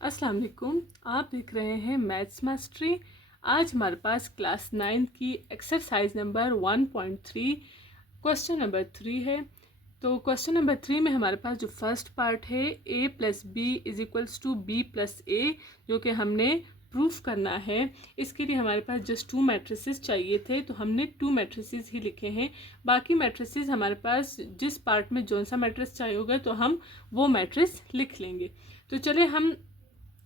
अस्सलाम वालेकुम। आप देख रहे हैं मैथ्स मास्टरी। आज हमारे पास क्लास 9 की एक्सरसाइज नंबर 1.3 क्वेश्चन नंबर 3 है। तो क्वेश्चन नंबर 3 में हमारे पास जो फर्स्ट पार्ट है a plus B is equals to B plus A, जो कि हमने प्रूफ करना है। इसके लिए हमारे पास जस्ट 2 मैट्रिसेस चाहिए थे, तो हमने 2 मैट्रिसेस ही लिखे हैं। बाकी मैट्रिसेस हमारे पास जिस पार्ट में जौन सा मैट्रिस चाहिए होगा तो हम वो मैट्रिस लिख लेंगे। तो चले हम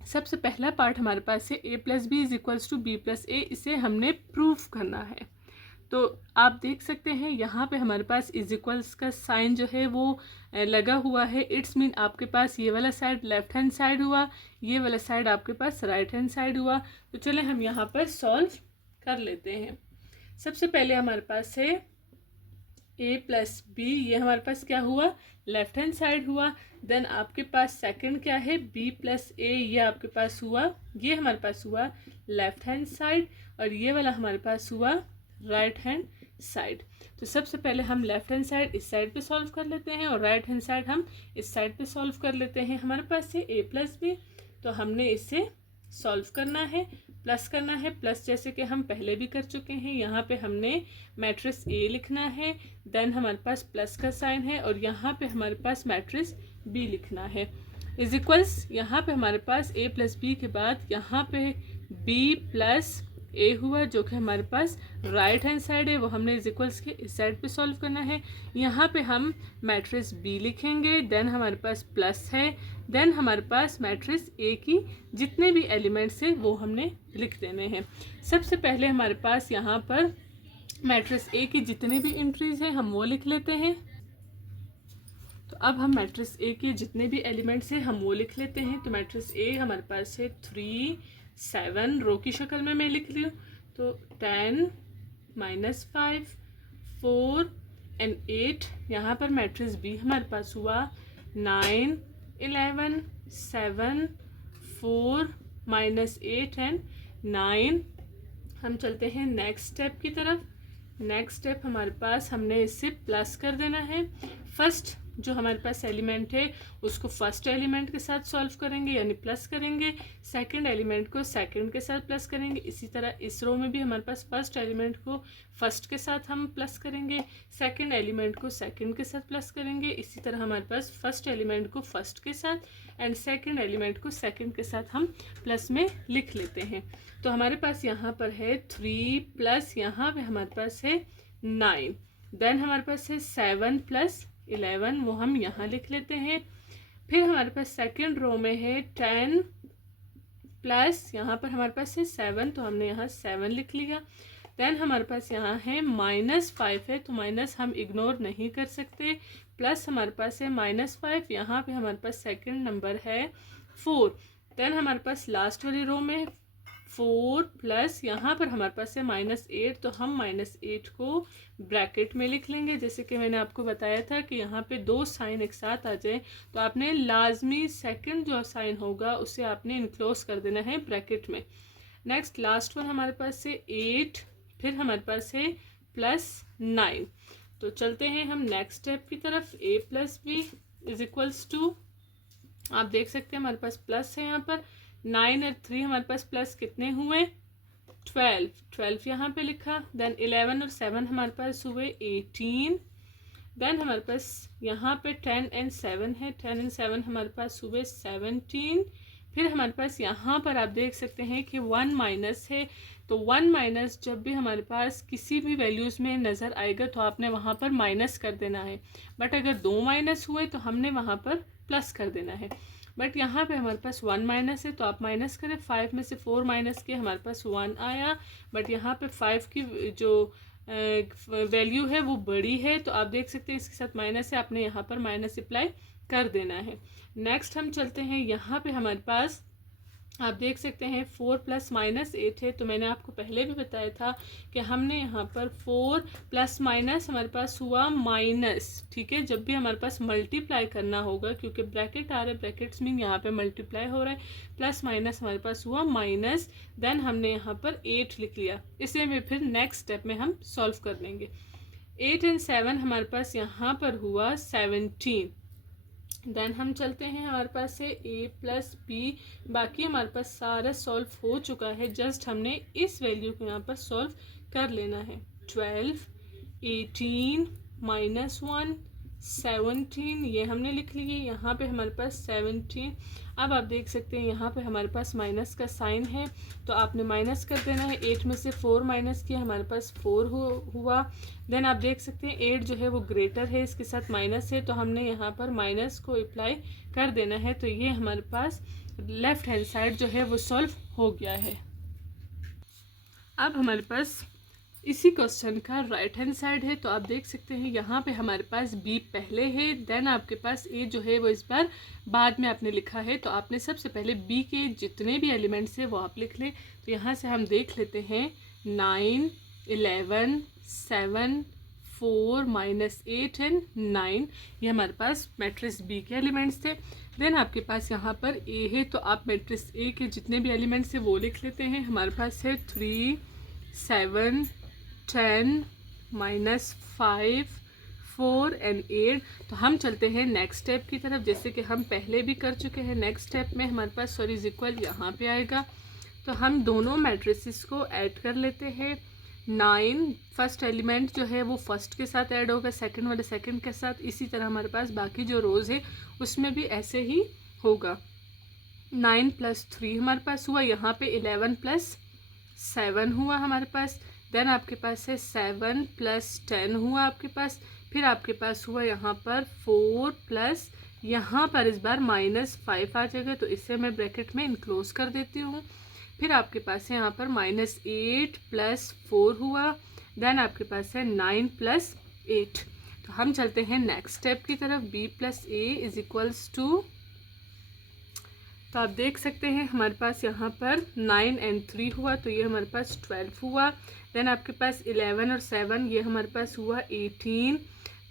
सबसे पहला पार्ट हमारे पास है a plus B is equals to B plus A, इसे हमने प्रूफ करना है। तो आप देख सकते हैं यहाँ पे हमारे पास इज इक्वल्स का साइन जो है वो लगा हुआ है। इट्स मीन आपके पास ये वाला साइड लेफ्ट हैंड साइड हुआ, ये वाला साइड आपके पास राइट हैंड साइड हुआ। तो चले हम यहाँ पर सॉल्व कर लेते हैं। सबसे पहले हमारे पास है a प्लस बी, ये हमारे पास क्या हुआ, लेफ्ट हैंड साइड हुआ। देन आपके पास सेकंड क्या है, b प्लस ए, ये आपके पास हुआ, ये हमारे पास हुआ लेफ्ट हैंड साइड, और ये वाला हमारे पास हुआ राइट हैंड साइड। तो सबसे पहले हम लेफ्ट हैंड साइड इस साइड पे सॉल्व कर लेते हैं और राइट हैंड साइड हम इस साइड पे सॉल्व कर लेते हैं। हमारे पास है a प्लस बी, तो हमने इसे सॉल्व करना है, प्लस करना है। प्लस जैसे कि हम पहले भी कर चुके हैं, यहाँ पे हमने मैट्रिक्स ए लिखना है, देन हमारे पास प्लस का साइन है, और यहाँ पे हमारे पास मैट्रिक्स बी लिखना है। इज इक्वल्स यहाँ पे हमारे पास ए प्लस बी के बाद यहाँ पे बी प्लस ए हुआ, जो कि हमारे पास राइट हैंड साइड है, वो हमने इज इक्वल्स के इस साइड पे सॉल्व करना है। यहाँ पे हम मैट्रिक्स बी लिखेंगे, देन हमारे पास प्लस है, देन हमारे पास मैट्रिक्स ए की जितने भी एलिमेंट्स हैं वो हमने लिख देने हैं। सबसे पहले हमारे पास यहाँ पर मैट्रिक्स ए की जितने भी एंट्रीज हैं हम वो लिख लेते हैं। तो अब हम मैट्रिक्स ए के जितने भी एलिमेंट्स हैं हम वो लिख लेते हैं। तो मैट्रिक्स ए हमारे पास है 3 7, रो की शक्ल में मैं लिख रही हूँ, तो 10 -5 4 एंड 8। यहाँ पर मैट्रिक्स बी हमारे पास हुआ 9 11 7 4 -8 एंड 9। हम चलते हैं नेक्स्ट स्टेप की तरफ। नेक्स्ट स्टेप हमारे पास हमने इससे प्लस कर देना है। फर्स्ट जो हमारे पास एलिमेंट है उसको फर्स्ट एलिमेंट के साथ सॉल्व करेंगे, यानी प्लस करेंगे। सेकंड एलिमेंट को सेकंड के साथ प्लस करेंगे। इसी तरह इस रो में भी हमारे पास फर्स्ट एलिमेंट को फर्स्ट के साथ हम प्लस करेंगे, सेकंड एलिमेंट को सेकंड के साथ प्लस करेंगे। इसी तरह हमारे पास फर्स्ट एलिमेंट को फर्स्ट के साथ एंड सेकंड एलिमेंट को सेकंड के साथ हम प्लस में लिख लेते हैं। तो हमारे पास यहाँ पर है 3 प्लस यहाँ पे हमारे पास है 9, देन हमारे पास है 7 प्लस 11, वो हम यहाँ लिख लेते हैं। फिर हमारे पास सेकंड रो में है 10 प्लस यहाँ पर हमारे पास है 7, तो हमने यहाँ 7 लिख लिया। देन हमारे पास यहाँ है -5 है, तो माइनस हम इग्नोर नहीं कर सकते। प्लस हमारे पास है -5, यहाँ पे हमारे पास सेकंड नंबर है 4। देन हमारे पास लास्ट वाली रो में 4 प्लस यहाँ पर हमारे पास है -8, तो हम -8 को ब्रैकेट में लिख लेंगे। जैसे कि मैंने आपको बताया था कि यहाँ पे 2 साइन एक साथ आ जाए तो आपने लाजमी सेकंड जो साइन होगा उसे आपने इनक्लोज कर देना है ब्रैकेट में। नेक्स्ट लास्ट वन हमारे पास है 8, फिर हमारे पास है +9। तो चलते हैं हम नेक्स्ट स्टेप की तरफ। a plus B is equals to, आप देख सकते हैं हमारे पास प्लस है, यहाँ पर 9 और 3 हमारे पास प्लस कितने हुए 12 यहाँ पे लिखा। देन 11 और 7 हमारे पास हुए 18। देन हमारे पास यहाँ पे 10 एंड 7 है, 10 एंड 7 हमारे पास हुए 17। फिर हमारे पास यहाँ पर आप देख सकते हैं कि 1 माइनस है, तो 1 माइनस जब भी हमारे पास किसी भी वैल्यूज़ में नज़र आएगा तो आपने वहाँ पर माइनस कर देना है। बट अगर 2 माइनस हुए तो हमने वहाँ पर प्लस कर देना है। बट यहाँ पे हमारे पास 1 माइनस है, तो आप माइनस करें। 5 में से 4 माइनस के हमारे पास 1 आया, बट यहाँ पे 5 की जो वैल्यू है वो बड़ी है, तो आप देख सकते हैं इसके साथ माइनस है, आपने यहाँ पर माइनस अप्लाई कर देना है। नेक्स्ट हम चलते हैं, यहाँ पे हमारे पास आप देख सकते हैं 4 प्लस -8 है, तो मैंने आपको पहले भी बताया था कि हमने यहाँ पर 4 प्लस माइनस हमारे पास हुआ माइनस, ठीक है। जब भी हमारे पास मल्टीप्लाई करना होगा, क्योंकि ब्रैकेट आ रहे, ब्रैकेट्स मीन यहाँ पे मल्टीप्लाई हो रहा है, प्लस माइनस हमारे पास हुआ माइनस, देन हमने यहाँ पर 8 लिख लिया। इसे में फिर नेक्स्ट स्टेप में हम सॉल्व कर लेंगे। 8 एंड 7 हमारे पास यहाँ पर हुआ 17। देन हम चलते हैं, हमारे पास है a प्लस बी। बाकी हमारे पास सारा सॉल्व हो चुका है, जस्ट हमने इस वैल्यू को यहाँ पर सॉल्व कर लेना है। 12, 18 -1 17, ये हमने लिख लिए। यहाँ पे हमारे पास 17। अब आप देख सकते हैं यहाँ पे हमारे पास माइनस का साइन है, तो आपने माइनस कर देना है। 8 में से 4 माइनस किया, हमारे पास 4 हुआ। देन आप देख सकते हैं 8 जो है वो ग्रेटर है, इसके साथ माइनस है, तो हमने यहाँ पर माइनस को अप्लाई कर देना है। तो ये हमारे पास लेफ्ट हैंड साइड जो है वो सॉल्व हो गया है। अब हमारे पास इसी क्वेश्चन का राइट हैंड साइड है, तो आप देख सकते हैं यहाँ पे हमारे पास बी पहले है, देन आपके पास ए जो है वो इस बार बाद में आपने लिखा है। तो आपने सबसे पहले बी के जितने भी एलिमेंट्स है वो आप लिख लें। तो यहाँ से हम देख लेते हैं 9, 11, 7, 4 -8 एंड 9, ये हमारे पास मैट्रिक्स बी के एलिमेंट्स थे। देन आपके पास यहाँ पर ए है, तो आप मैट्रिक्स ए के जितने भी एलिमेंट्स है वो लिख लेते हैं। हमारे पास है 3, 7, 10 -5, 4 एंड 8। तो हम चलते हैं नेक्स्ट स्टेप की तरफ, जैसे कि हम पहले भी कर चुके हैं। नेक्स्ट स्टेप में हमारे पास सॉरी इज इक्वल यहाँ पे आएगा, तो हम दोनों मैट्रिसेस को ऐड कर लेते हैं। 9 फर्स्ट एलिमेंट जो है वो फर्स्ट के साथ ऐड होगा, सेकंड वाले सेकंड के साथ। इसी तरह हमारे पास बाकी जो रोज है उसमें भी ऐसे ही होगा। 9 + 3 हमारे पास हुआ, यहाँ पे 11 + 7 हुआ हमारे पास। देन आपके पास है 7 + 10 हुआ आपके पास। फिर आपके पास हुआ यहाँ पर 4 प्लस यहाँ पर इस बार -5 आ जाएगा, तो इसे मैं ब्रैकेट में इनक्लोज कर देती हूँ। फिर आपके पास है यहाँ पर -8 + 4 हुआ। देन आपके पास है 9 + 8। तो हम चलते हैं नेक्स्ट स्टेप की तरफ, b + a = तो आप देख सकते हैं हमारे पास यहाँ पर 9 और 3 हुआ, तो ये हमारे पास 12 हुआ। देन आपके पास 11 और 7, ये हमारे पास हुआ 18।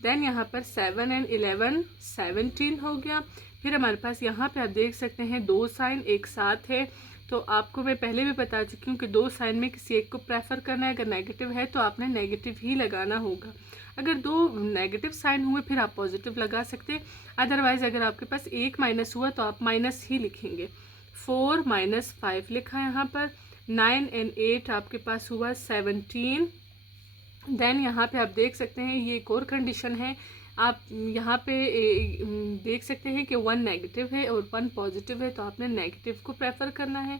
देन यहाँ पर 7 और 11 17 हो गया। फिर हमारे पास यहाँ पे आप देख सकते हैं 2 साइन एक साथ है, तो आपको मैं पहले भी बता चुकी हूँ कि 2 साइन में किसी एक को प्रेफर करना है। अगर नेगेटिव है तो आपने नेगेटिव ही लगाना होगा। अगर 2 नेगेटिव साइन हुए फिर आप पॉजिटिव लगा सकते हैं, अदरवाइज अगर आपके पास एक माइनस हुआ तो आप माइनस ही लिखेंगे। 4 -5 लिखा है यहाँ पर। 9 और 8 आपके पास हुआ 17। देन यहाँ पे आप देख सकते हैं ये एक और कंडीशन है, आप यहाँ पे देख सकते हैं कि 1 नेगेटिव है और 1 पॉजिटिव है, तो आपने नेगेटिव को प्रेफर करना है।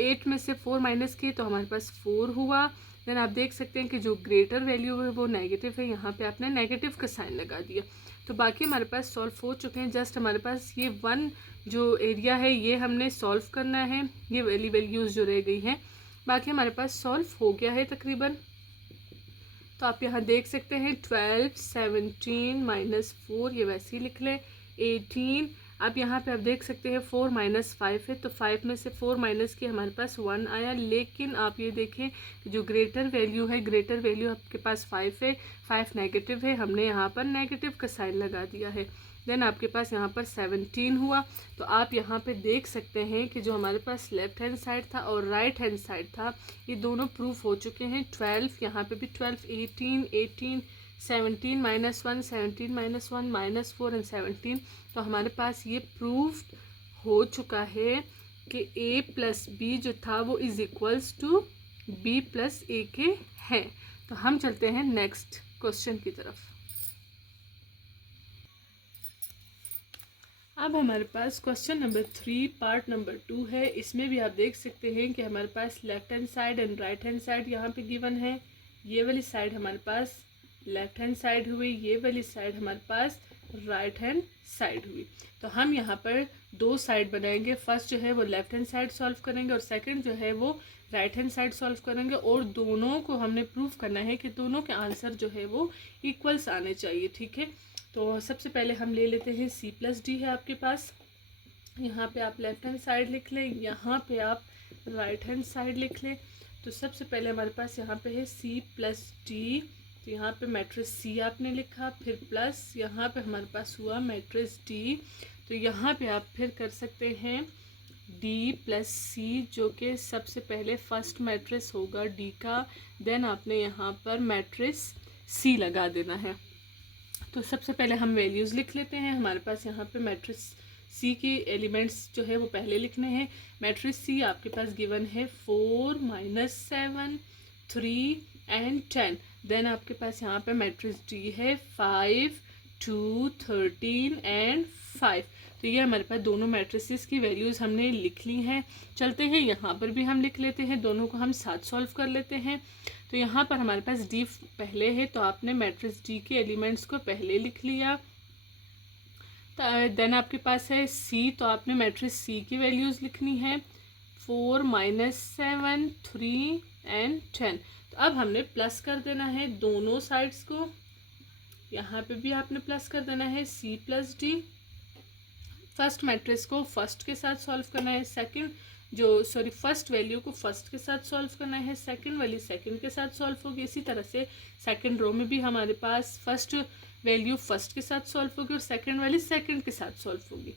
8 में से 4 माइनस किए तो हमारे पास 4 हुआ। देन आप देख सकते हैं कि जो ग्रेटर वैल्यू है वो नेगेटिव है, यहाँ पे आपने नेगेटिव का साइन लगा दिया। तो बाकी हमारे पास सॉल्व हो चुके हैं। जस्ट हमारे पास ये 1 जो एरिया है ये हमने सॉल्व करना है, ये वाली वैल्यूज़ जो रह गई हैं, बाकी हमारे पास सॉल्व हो गया है तकरीबन। तो आप यहाँ देख सकते हैं 12, 17 -4, ये वैसे ही लिख लें। 18, अब यहाँ पे आप देख सकते हैं 4 -5 है, तो 5 में से 4 माइनस किया, हमारे पास 1 आया। लेकिन आप ये देखें जो ग्रेटर वैल्यू है, ग्रेटर वैल्यू आपके पास 5 है, 5 नेगेटिव है, हमने यहाँ पर नेगेटिव का साइन लगा दिया है। देन आपके पास यहाँ पर 17 हुआ। तो आप यहाँ पे देख सकते हैं कि जो हमारे पास लेफ्ट हैंड साइड था और राइट हैंड साइड था ये दोनों प्रूफ हो चुके हैं। 12 यहाँ पे भी 12, 18, 18, 17 -1, 17 -1, -4 और 17। तो हमारे पास ये प्रूफ हो चुका है कि a + b जो था वो = b + a के हैं। तो हम चलते हैं नेक्स्ट क्वेश्चन की तरफ। अब हमारे पास क्वेश्चन नंबर 3 पार्ट नंबर 2 है। इसमें भी आप देख सकते हैं कि हमारे पास left hand side and right hand side यहाँ पे गिवन है। ये वाली साइड हमारे पास लेफ्ट हैंड साइड हुई, ये वाली साइड हमारे पास राइट हैंड साइड हुई। तो हम यहाँ पर 2 साइड बनाएंगे। फर्स्ट जो है वो लेफ्ट हैंड साइड सॉल्व करेंगे और सेकंड जो है वो राइट हैंड साइड सॉल्व करेंगे, और दोनों को हमने प्रूफ करना है कि दोनों के आंसर जो है वो इक्वल्स आने चाहिए। ठीक है, तो सबसे पहले हम ले लेते हैं c + d है आपके पास। यहाँ पे आप लेफ्ट हैंड साइड लिख लें, यहाँ पे आप राइट हैंड साइड लिख लें। तो सबसे पहले हमारे पास यहाँ पे है c + d, तो यहाँ पे मैट्रिक्स c आपने लिखा, फिर प्लस यहाँ पे हमारे पास हुआ मैट्रिक्स d। तो यहाँ पे आप फिर कर सकते हैं d + c, जो कि सबसे पहले फर्स्ट मैट्रिक्स होगा d का। देन आपने यहाँ पर मैट्रिक्स c लगा देना है। तो सबसे पहले हम वैल्यूज़ लिख लेते हैं। हमारे पास यहाँ पे मैट्रिक्स सी के एलिमेंट्स जो है वो पहले लिखने हैं। मैट्रिक्स सी आपके पास गिवन है 4 - 7 3 एंड 10। देन आपके पास यहाँ पे मैट्रिक्स डी है 5 2 13 एंड 5। तो ये हमारे पास दोनों मैट्रिसेस की वैल्यूज़ हमने लिख ली हैं। चलते हैं यहाँ पर भी हम लिख लेते हैं, दोनों को हम साथ सॉल्व कर लेते हैं। तो यहाँ पर हमारे पास डी पहले है, तो आपने मैट्रिक्स डी के एलिमेंट्स को पहले लिख लिया। देन आपके पास है सी, तो आपने मैट्रिक्स सी की वैल्यूज़ लिखनी है 4 - 7 3 एंड 10। तो अब हमने प्लस कर देना है दोनों साइड्स को। यहाँ पे भी आपने प्लस कर देना है C plus D. First matrix को फर्स्ट के साथ सॉल्व करना है, फर्स्ट वैल्यू को फर्स्ट के साथ सॉल्व करना है, सेकंड वाली सेकंड के साथ सॉल्व होगी। इसी तरह से सेकंड रो में भी हमारे पास फर्स्ट वैल्यू फर्स्ट के साथ सॉल्व होगी और सेकंड वाली सेकंड के साथ सॉल्व होगी।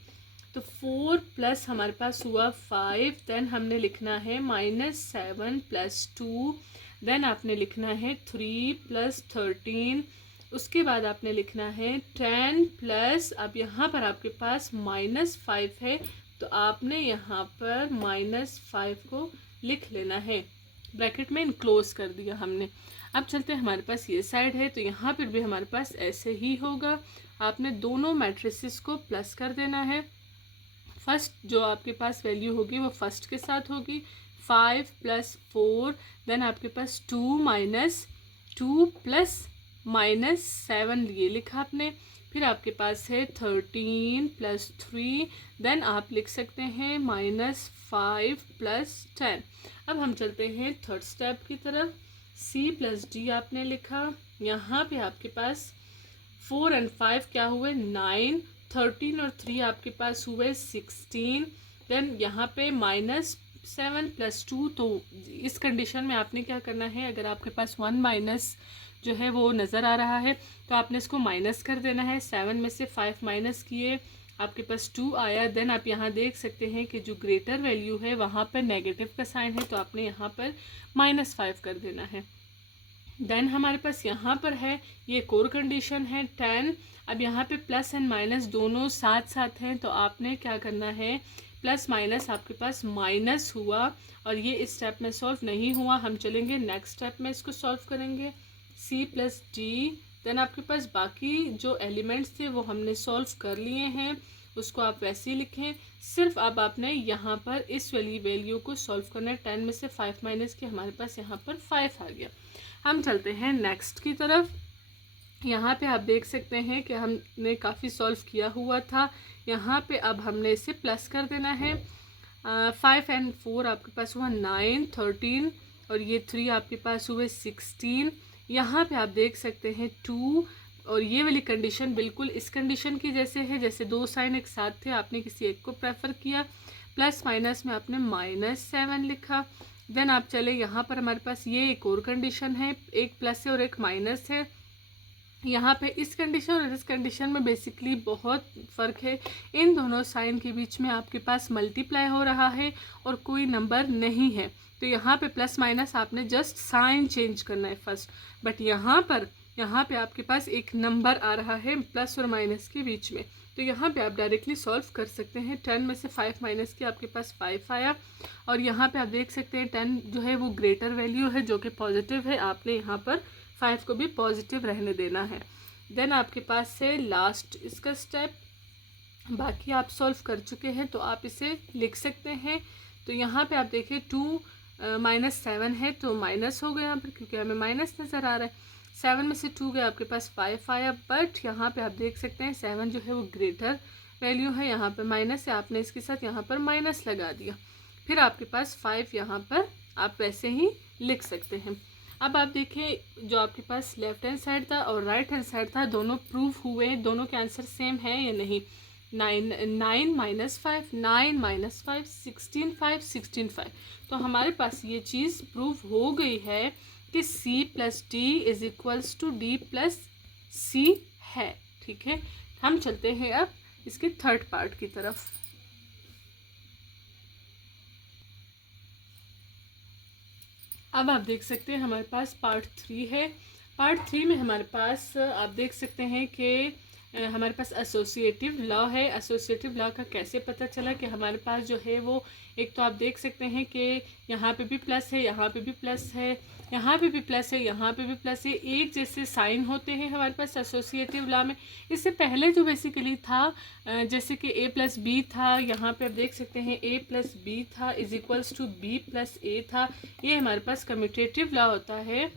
तो 4 प्लस हमारे पास हुआ 5। देन हमने लिखना है -7 + 2। देन आपने लिखना है 3 + 13। उसके बाद आपने लिखना है 10 प्लस, अब यहाँ पर आपके पास -5 है, तो आपने यहाँ पर -5 को लिख लेना है। ब्रैकेट में इनक्लोज कर दिया हमने। अब चलते हैं, हमारे पास ये साइड है, तो यहाँ पर भी हमारे पास ऐसे ही होगा। आपने दोनों मैट्रिसेस को प्लस कर देना है। फर्स्ट जो आपके पास वैल्यू होगी वो फर्स्ट के साथ होगी, 5 + 4। देन आपके पास 2 - 2 + -7 ये लिखा आपने। फिर आपके पास है 13 + 3। देन आप लिख सकते हैं -5 + 10। अब हम चलते हैं थर्ड स्टेप की तरफ। सी प्लस डी आपने लिखा। यहाँ पे आपके पास 4 और 5 क्या हुए 9, 13 और 3 आपके पास हुए 16। देन यहाँ पे -7 + 2। तो इस कंडीशन में आपने क्या करना है, अगर आपके पास 1 माइनस जो है वो नज़र आ रहा है तो आपने इसको माइनस कर देना है। 7 में से 5 माइनस किए, आपके पास 2 आया। देन आप यहाँ देख सकते हैं कि जो ग्रेटर वैल्यू है वहाँ पर नेगेटिव का साइन है, तो आपने यहाँ पर -5 कर देना है। देन हमारे पास यहाँ पर है ये कोर कंडीशन है 10। अब यहाँ पे प्लस एंड माइनस दोनों साथ साथ हैं, तो आपने क्या करना है, प्लस माइनस आपके पास माइनस हुआ और ये इस स्टेप में सॉल्व नहीं हुआ। हम चलेंगे नेक्स्ट स्टेप में, इसको सॉल्व करेंगे सी प्लस डी। देन आपके पास बाकी जो एलिमेंट्स थे वो हमने सॉल्व कर लिए हैं, उसको आप वैसे ही लिखें। सिर्फ अब आपने यहाँ पर इस वाली वैल्यू को सॉल्व करना है। 10 में से 5 माइनस के हमारे पास यहाँ पर 5 आ गया। हम चलते हैं नेक्स्ट की तरफ। यहाँ पे आप देख सकते हैं कि हमने काफ़ी सॉल्व किया हुआ था। यहाँ पे अब हमने इसे प्लस कर देना है। 5 और 4 आपके पास हुआ 9, 13 और ये 3 आपके पास हुए 16। यहाँ पे आप देख सकते हैं 2 और ये वाली कंडीशन बिल्कुल इस कंडीशन की जैसे है, जैसे दो साइन एक साथ थे, आपने किसी एक को प्रेफर किया। प्लस माइनस में आपने -7 लिखा। देन आप चले, यहाँ पर हमारे पास ये एक और कंडीशन है, एक प्लस है और एक माइनस है। यहाँ पे इस कंडीशन और इस कंडीशन में बेसिकली बहुत फ़र्क है। इन दोनों साइन के बीच में आपके पास मल्टीप्लाई हो रहा है और कोई नंबर नहीं है। तो यहाँ पे प्लस माइनस आपने जस्ट साइन चेंज करना है फर्स्ट, बट यहाँ पे आपके पास एक नंबर आ रहा है प्लस और माइनस के बीच में, तो यहाँ पे आप डायरेक्टली सॉल्व कर सकते हैं। 10 में से 5 माइनस के आपके पास 5 आया और यहाँ पे आप देख सकते हैं 10 जो है वो ग्रेटर वैल्यू है जो कि पॉजिटिव है, आपने यहाँ पर 5 को भी पॉजिटिव रहने देना है। देन आपके पास से लास्ट इसका स्टेप, बाकी आप सॉल्व कर चुके हैं तो आप इसे लिख सकते हैं। तो यहाँ पे आप देखिए 2 - 7 है तो माइनस हो गया यहाँ पर, क्योंकि हमें माइनस नज़र आ रहा है। 7 में से 2 गया, आपके पास 5 आया, बट यहाँ पे आप देख सकते हैं 7 जो है वो ग्रेटर वैल्यू है, यहाँ पर माइनस है, आपने इसके साथ यहाँ पर माइनस लगा दिया। फिर आपके पास 5 यहाँ पर आप वैसे ही लिख सकते हैं। अब आप देखें जो आपके पास लेफ्ट हैंड साइड था और राइट हैंड साइड था, दोनों प्रूव हुए, दोनों के आंसर सेम है या नहीं। 9 - 5 9 - 5 16 5 16 5। तो हमारे पास ये चीज़ प्रूव हो गई है कि C + D = D + C है। ठीक है, हम चलते हैं अब इसके थर्ड पार्ट की तरफ। अब आप देख सकते हैं हमारे पास पार्ट 3 है। पार्ट 3 में हमारे पास आप देख सकते हैं कि हमारे पास एसोसिएटिव लॉ है। एसोसिएटिव लॉ का कैसे पता चला कि हमारे पास जो है वो एक तो आप देख सकते हैं कि यहाँ पे भी प्लस है, यहाँ पे भी प्लस है, यहाँ पे भी प्लस है, यहाँ पे भी प्लस है, एक जैसे साइन होते हैं हमारे पास एसोसिएटिव लॉ में। इससे पहले जो बेसिकली था जैसे कि a प्लस बी था, यहाँ पे आप देख सकते हैं a प्लस बी था is equals to b plus a था। ये हमारे पास कम्यूटेटिव लॉ होता है,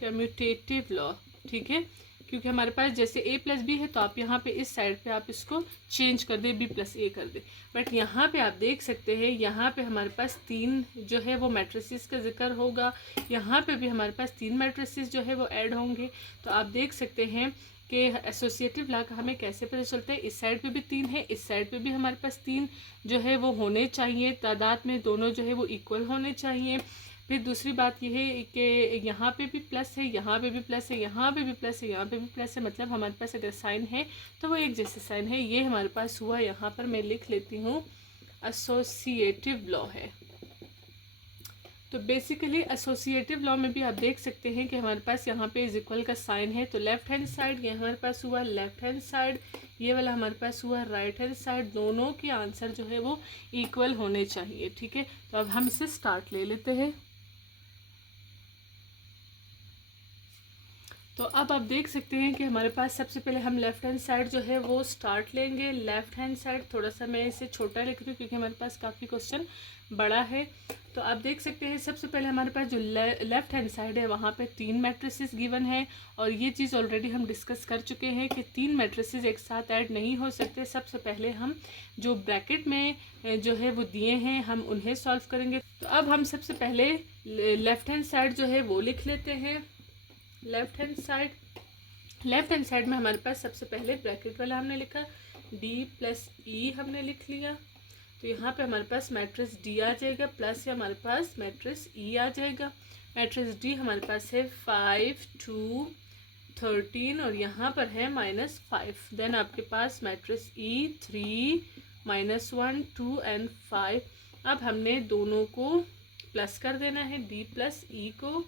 कम्यूटेटिव लॉ, ठीक है, क्योंकि हमारे पास जैसे a प्लस बी है तो आप यहाँ पे इस साइड पे आप इसको चेंज कर दे, b प्लस a कर दे। बट यहाँ पे आप देख सकते हैं यहाँ पे हमारे पास 3 जो है वो मैट्रिसेस का जिक्र होगा, यहाँ पे भी हमारे पास 3 मैट्रिसेस जो है वो ऐड होंगे। तो आप देख सकते हैं कि एसोसिएटिव लॉ का हमें कैसे पता चलता है, इस साइड पे भी 3 है, इस साइड पे भी हमारे पास 3 जो है वो होने चाहिए, तादाद में दोनों जो है वो इक्वल होने चाहिए। फिर दूसरी बात यह है कि यहाँ पे भी प्लस है, यहाँ पे भी प्लस है, यहाँ पे भी प्लस है, यहाँ पे भी प्लस है, मतलब हमारे पास अगर साइन है तो वो एक जैसे साइन है। ये हमारे पास हुआ, यहाँ पर मैं लिख लेती हूँ एसोसिएटिव लॉ है। तो बेसिकली एसोसिएटिव लॉ में भी आप देख सकते हैं कि हमारे पास यहाँ पे इज इक्वल का साइन है, तो लेफ्ट हैंड साइड ये हमारे पास हुआ लेफ्ट हैंड साइड, ये वाला हमारे पास हुआ राइट हैंड साइड, दोनों के आंसर जो है वो इक्वल होने चाहिए, ठीक है। तो अब हम इसे स्टार्ट ले लेते हैं। तो अब आप देख सकते हैं कि हमारे पास सबसे पहले हम लेफ़्ट हैंड साइड जो है वो स्टार्ट लेंगे। लेफ़्ट हैंड साइड थोड़ा सा मैं इसे छोटा लिख रही हूँ क्योंकि हमारे पास काफ़ी क्वेश्चन बड़ा है। तो आप देख सकते हैं सबसे पहले हमारे पास जो लेफ़्ट हैंड साइड है वहाँ पे 3 मैट्रिसेस गिवन है, और ये चीज़ ऑलरेडी हम डिस्कस कर चुके हैं कि 3 मैट्रिसेस एक साथ ऐड नहीं हो सकते। सबसे पहले हम जो ब्रैकेट में जो है वो दिए हैं हम उन्हें सॉल्व करेंगे। तो अब हम सबसे पहले लेफ़्ट हैंड साइड जो है वो लिख लेते हैं। लेफ्ट हैंड साइड में हमारे पास सबसे पहले ब्रैकेट वाला हमने लिखा d प्लस ई हमने लिख लिया। तो यहाँ पे हमारे पास मैट्रिक्स d आ जाएगा, प्लस हमारे पास मैट्रिक्स e आ जाएगा। मैट्रिक्स d हमारे पास है 5 2 13 और यहाँ पर है -5। देन आपके पास मैट्रिक्स e 3 -1 2 एंड 5। अब हमने दोनों को प्लस कर देना है, d प्लस ई को।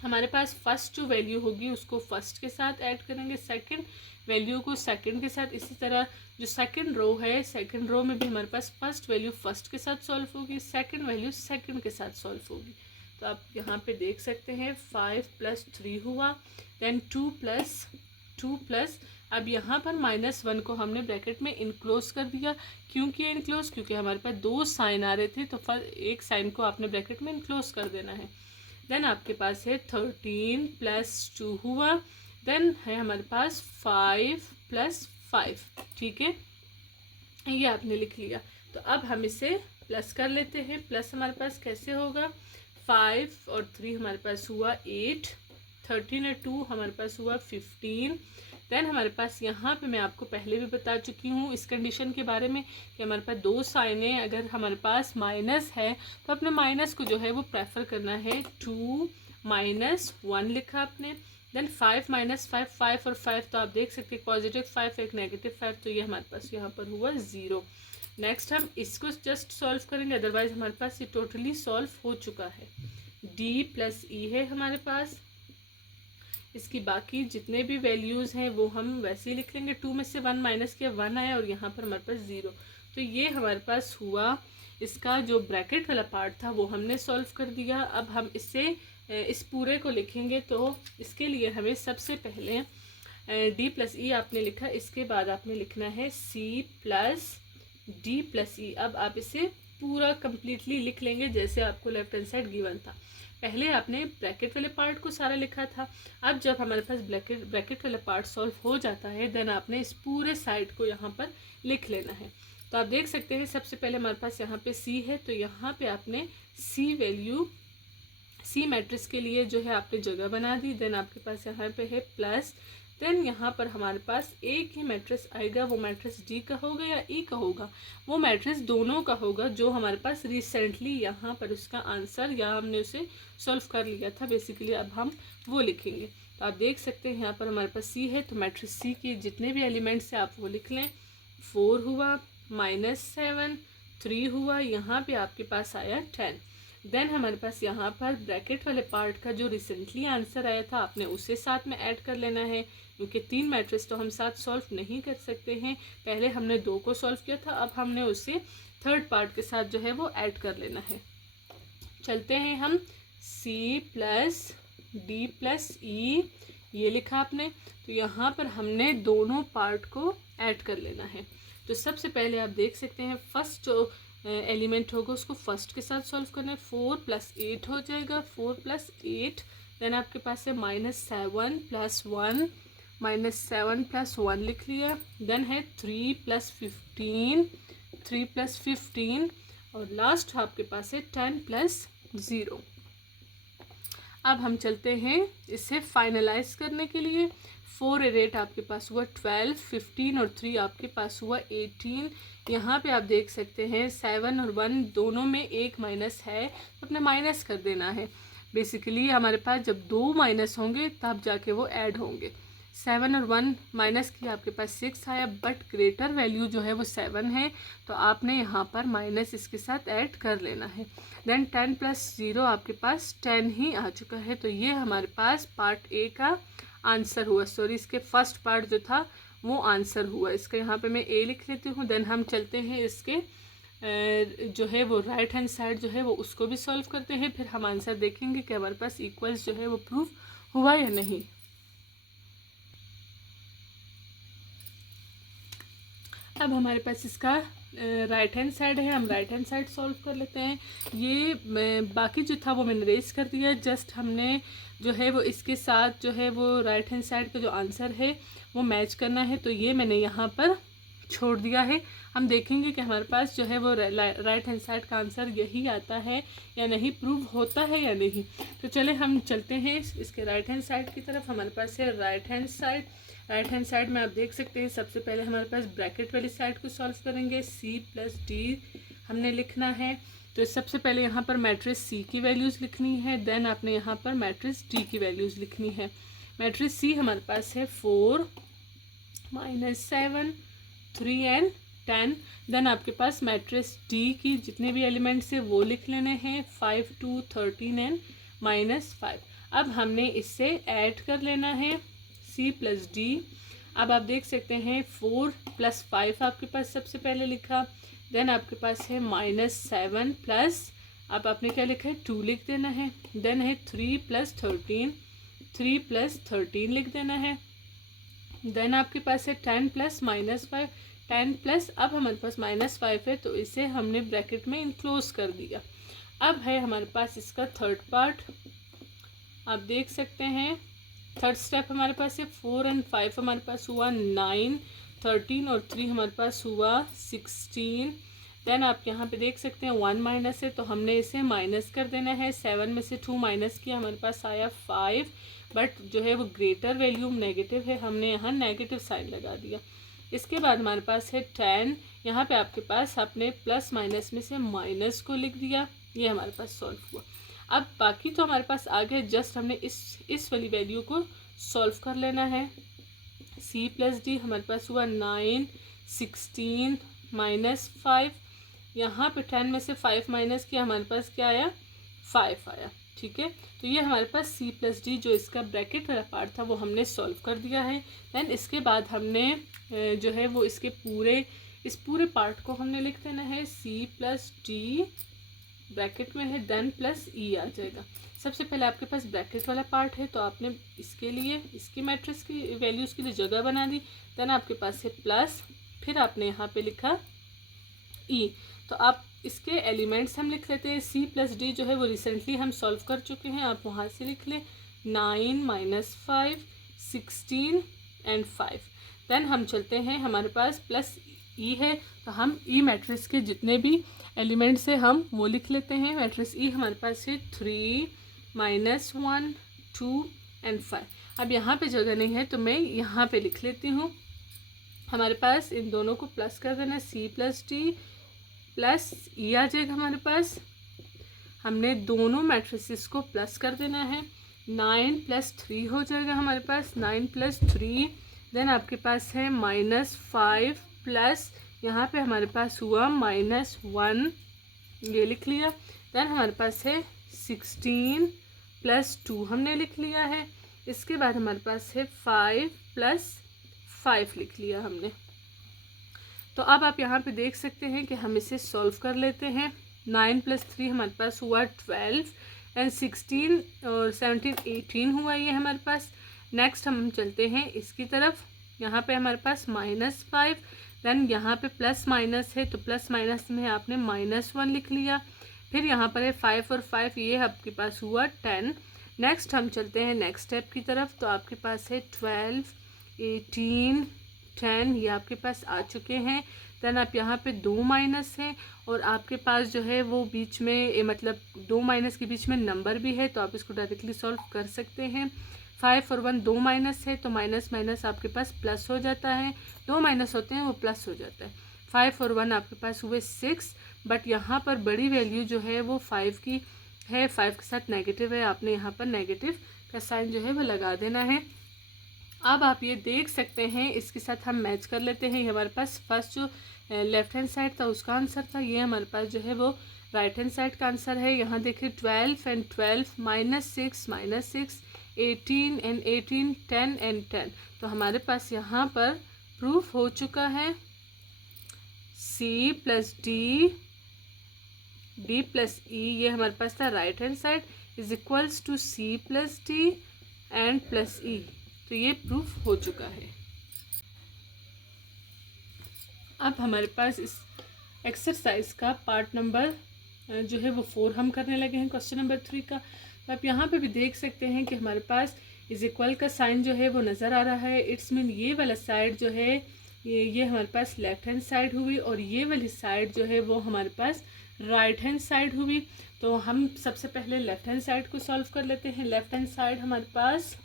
हमारे पास फर्स्ट जो वैल्यू होगी उसको फर्स्ट के साथ ऐड करेंगे, सेकंड वैल्यू को सेकंड के साथ। इसी तरह जो सेकंड रो है, सेकंड रो में भी हमारे पास फर्स्ट वैल्यू फर्स्ट के साथ सॉल्व होगी, सेकंड वैल्यू सेकंड के साथ सॉल्व होगी। तो आप यहाँ पे देख सकते हैं 5 + 3 हुआ, देन 2 प्लस अब यहाँ पर -1 को हमने ब्रैकेट में इनक्लोज कर दिया। क्यों किया इनक्लोज? क्योंकि हमारे पास 2 साइन आ रहे थे, तो एक साइन को आपने ब्रैकेट में इनक्लोज कर देना है। देन आपके पास है 13 + 2 हुआ, देन है हमारे पास 5 + 5, ठीक है, ये आपने लिख लिया। तो अब हम इसे प्लस कर लेते हैं। प्लस हमारे पास कैसे होगा, 5 और 3 हमारे पास हुआ 8, 13 और 2 हमारे पास हुआ 15। देन हमारे पास यहाँ पे मैं आपको पहले भी बता चुकी हूँ इस कंडीशन के बारे में कि हमारे पास 2 साइन है, अगर हमारे पास माइनस है तो अपने माइनस को जो है वो प्रेफर करना है। 2 -1 लिखा आपने, देन 5 -5, 5 और 5 तो आप देख सकते हैं पॉजिटिव 5 एक नेगेटिव 5, तो ये हमारे पास यहाँ पर हुआ 0। नेक्स्ट हम इसको जस्ट सॉल्व करेंगे, अदरवाइज हमारे पास ये टोटली सॉल्व हो चुका है। d + e है हमारे पास, इसकी बाकी जितने भी वैल्यूज़ हैं वो हम वैसे ही लिख लेंगे। 2 में से 1 माइनस किया 1 आया और यहाँ पर हमारे पास 0। तो ये हमारे पास हुआ, इसका जो ब्रैकेट वाला पार्ट था वो हमने सॉल्व कर दिया। अब हम इससे इस पूरे को लिखेंगे, तो इसके लिए हमें सबसे पहले d + e आपने लिखा, इसके बाद आपने लिखना है c + d + e। अब आप इसे पूरा कंप्लीटली लिख लेंगे जैसे आपको लेफ्ट हैंड साइड गिवन था। पहले आपने ब्रैकेट वाले पार्ट को सारा लिखा था, अब जब हमारे पास ब्रैकेट वाला पार्ट सॉल्व हो जाता है देन आपने इस पूरे साइड को यहाँ पर लिख लेना है। तो आप देख सकते हैं सबसे पहले हमारे पास यहाँ पे c है, तो यहाँ पे आपने c वैल्यू, c मैट्रिक्स के लिए जो है आपने जगह बना दी। देन आपके पास यहाँ पे है प्लस, देन यहाँ पर हमारे पास एक ही मैट्रिक्स आएगा, वो मैट्रिक्स d का होगा या e का होगा, वो मैट्रिक्स दोनों का होगा जो हमारे पास रिसेंटली यहाँ पर उसका आंसर या हमने उसे सॉल्व कर लिया था बेसिकली, अब हम वो लिखेंगे। तो आप देख सकते हैं यहाँ पर हमारे पास c है, तो मैट्रिक्स c के जितने भी एलिमेंट्स हैं आप वो लिख लें। 4 हुआ, -7, 3 हुआ, यहाँ पे आपके पास आया 10। देन हमारे पास यहाँ पर ब्रैकेट वाले पार्ट का जो रिसेंटली आंसर आया था आपने उसे साथ में ऐड कर लेना है, क्योंकि 3 मैट्रिक्स तो हम साथ सॉल्व नहीं कर सकते हैं। पहले हमने 2 को सॉल्व किया था, अब हमने उसे थर्ड पार्ट के साथ जो है वो ऐड कर लेना है। चलते हैं हम C plus D plus E, ये लिखा आपने, तो यहाँ पर हमने दोनों पार्ट को ऐड कर लेना है। तो सबसे पहले आप देख सकते हैं फर्स्ट जो एलिमेंट होगा उसको फर्स्ट के साथ सॉल्व करना है। 4 + 8 हो जाएगा, 4 + 8। देन आपके पास है -7 + 1, -7 + 1 लिख लिया। देन है 3 + 15, 3 + 15, और लास्ट आपके पास है 10 + 0। अब हम चलते हैं इसे फाइनलाइज करने के लिए। 4 और 8 आपके पास हुआ 12, 15 और 3 आपके पास हुआ 18। यहाँ पे आप देख सकते हैं 7 और 1 दोनों में एक माइनस है, तो अपने माइनस कर देना है। बेसिकली हमारे पास जब 2 माइनस होंगे तब जाके वो ऐड होंगे। 7 और 1 माइनस किया, आपके पास 6 आया, बट ग्रेटर वैल्यू जो है वो 7 है, तो आपने यहाँ पर माइनस इसके साथ ऐड कर लेना है। देन 10 + 0 आपके पास 10 ही आ चुका है। तो ये हमारे पास पार्ट ए का आंसर हुआ, सॉरी इसके फर्स्ट पार्ट जो था वो आंसर हुआ। इसका यहाँ पे मैं ए लिख लेती हूँ। देन हम चलते हैं इसके जो है वो राइट हैंड साइड जो है वो उसको भी सॉल्व करते हैं, फिर हम आंसर देखेंगे कि हमारे पास इक्वल्स जो है वो प्रूव हुआ या नहीं। अब हमारे पास इसका राइट हैंड साइड है, हम राइट हैंड साइड सॉल्व कर लेते हैं। ये बाकी जो था वो मैंने रेस कर दिया, जस्ट हमने जो है वो इसके साथ जो है वो राइट हैंड साइड का जो आंसर है वो मैच करना है, तो ये मैंने यहाँ पर छोड़ दिया है। हम देखेंगे कि हमारे पास जो है वो राइट हैंड साइड का आंसर यही आता है या नहीं, प्रूव होता है या नहीं। तो चले हम चलते हैं इसके राइट हैंड साइड की तरफ। हमारे पास है right hand side. Right hand side में आप देख सकते हैं सबसे पहले हमारे पास ब्रैकेट वाली साइड को सॉल्व करेंगे। C + D हमने लिखना है, तो सबसे पहले यहाँ पर मैट्रिक्स C की वैल्यूज़ लिखनी है। देन आपने यहाँ पर मैट्रिक्स D की वैल्यूज़ लिखनी है। मैट्रिक्स C हमारे पास है 4 -7 3 एंड 10। देन आपके पास मैट्रिक्स D की जितने भी एलिमेंट्स है वो लिख लेने हैं, 5 2 13 एंड -5। अब हमने इससे ऐड कर लेना है C + D। अब आप देख सकते हैं 4 + 5 आपके पास सबसे पहले लिखा। देन आपके पास है -7 प्लस, अब आपने क्या लिखा है 2 लिख देना है। देन है 3 + 13, 3 + 13 लिख देना है। देन आपके पास है 10 + -5, 10 प्लस, अब हमारे पास -5 है तो इसे हमने ब्रैकेट में इनक्लोज कर दिया। अब है हमारे पास इसका थर्ड पार्ट, आप देख सकते हैं थर्ड स्टेप हमारे पास है 4 और 5 हमारे पास हुआ 9, 13 और 3 हमारे पास हुआ 16। देन आप यहाँ पे देख सकते हैं 1 माइनस है तो हमने इसे माइनस कर देना है। 7 में से 2 माइनस किया, हमारे पास आया 5, बट जो है वो ग्रेटर वैल्यू नेगेटिव है, हमने यहाँ नेगेटिव साइन लगा दिया। इसके बाद हमारे पास है 10, यहाँ पे आपके पास आपने प्लस माइनस में से माइनस को लिख दिया, ये हमारे पास सॉल्व हुआ। अब बाकी तो हमारे पास आ गया, जस्ट हमने इस वाली वैल्यू को सॉल्व कर लेना है। C + D हमारे पास हुआ 9, 16 -5, यहाँ पे 10 में से 5 माइनस किया, हमारे पास क्या आया 5 आया। ठीक है, तो ये हमारे पास C + D जो इसका ब्रैकेट वाला पार्ट था वो हमने सॉल्व कर दिया है। देन इसके बाद हमने जो है वो इस पूरे पार्ट को हमने लिख देना है C + D ब्रैकेट में है, देन प्लस E आ जाएगा। सबसे पहले आपके पास ब्रैकेट वाला पार्ट है तो आपने इसके लिए इसकी मैट्रिक्स की वैल्यूज़ के लिए जगह बना दी। देन आपके पास है प्लस, फिर आपने यहाँ पे लिखा E। तो आप इसके एलिमेंट्स हम लिख लेते हैं। C + D जो है वो रिसेंटली हम सॉल्व कर चुके हैं, आप वहाँ से लिख लें 9 -5 16 एंड 5। देन हम चलते हैं, हमारे पास प्लस E है तो हम E मैट्रिक्स के जितने भी एलिमेंट्स है हम वो लिख लेते हैं। मैट्रिक्स E हमारे पास है 3 -1 2 एंड 5। अब यहाँ पे जगह नहीं है तो मैं यहाँ पे लिख लेती हूँ। हमारे पास इन दोनों को प्लस कर देना, C + D प्लस E आ जाएगा हमारे पास। हमने दोनों मैट्रिसेस को प्लस कर देना है, 9 + 3 हो जाएगा हमारे पास, 9 + 3। देन आपके पास है -5 प्लस यहाँ पे हमारे पास हुआ -1, ये लिख लिया। देन हमारे पास है 16 प्लस 2 हमने लिख लिया है। इसके बाद हमारे पास है 5 प्लस 5 लिख लिया हमने। तो अब आप यहाँ पे देख सकते हैं कि हम इसे सॉल्व कर लेते हैं। 9 प्लस 3 हमारे पास हुआ 12 एंड 16 और 17 18 हुआ ये हमारे पास। नेक्स्ट हम चलते हैं इसकी तरफ। यहाँ पे हमारे पास -5, देन यहाँ पे प्लस माइनस है तो प्लस माइनस में आपने -1 लिख लिया। फिर यहाँ पर है 5 और 5, ये आपके पास हुआ 10। नेक्स्ट हम चलते हैं नेक्स्ट स्टेप की तरफ। तो आपके पास है 12 18 10, ये आपके पास आ चुके हैं। देन आप यहाँ पे 2 माइनस है और आपके पास जो है वो बीच में मतलब 2 माइनस के बीच में नंबर भी है, तो आप इसको डायरेक्टली सॉल्व कर सकते हैं। 5 और 1 2 माइनस है तो माइनस माइनस आपके पास प्लस हो जाता है, 2 माइनस होते हैं वो प्लस हो जाता है। 5 और 1 आपके पास हुए 6, बट यहाँ पर बड़ी वैल्यू जो है वो 5 की है, 5 के साथ नेगेटिव है, आपने यहाँ पर नेगेटिव का साइन जो है वो लगा देना है। अब आप ये देख सकते हैं, इसके साथ हम मैच कर लेते हैं। ये हमारे पास फर्स्ट जो लेफ्ट हैंड साइड था उसका आंसर था, ये हमारे पास जो है वो राइट हैंड साइड का आंसर है। यहाँ देखिए 12 एंड 12 -6 18 एंड 18 10 एंड 10, तो हमारे पास यहाँ पर प्रूफ हो चुका है C plus D plus E, ये हमारे पास था right hand side, is equals to C plus D and plus E, तो ये प्रूफ हो चुका है। अब हमारे पास इस एक्सरसाइज का पार्ट नंबर जो है वो 4 हम करने लगे हैं, क्वेश्चन नंबर 3 का। तो आप यहाँ पे भी देख सकते हैं कि हमारे पास इज इक्वल का साइन जो है वो नज़र आ रहा है। इट्स मीन ये वाला साइड जो है ये हमारे पास लेफ्ट हैंड साइड हुई और ये वाली साइड जो है वो हमारे पास राइट हैंड साइड हुई। तो हम सबसे पहले लेफ्ट हैंड साइड को सॉल्व कर लेते हैं। लेफ्ट हैंड साइड हमारे पास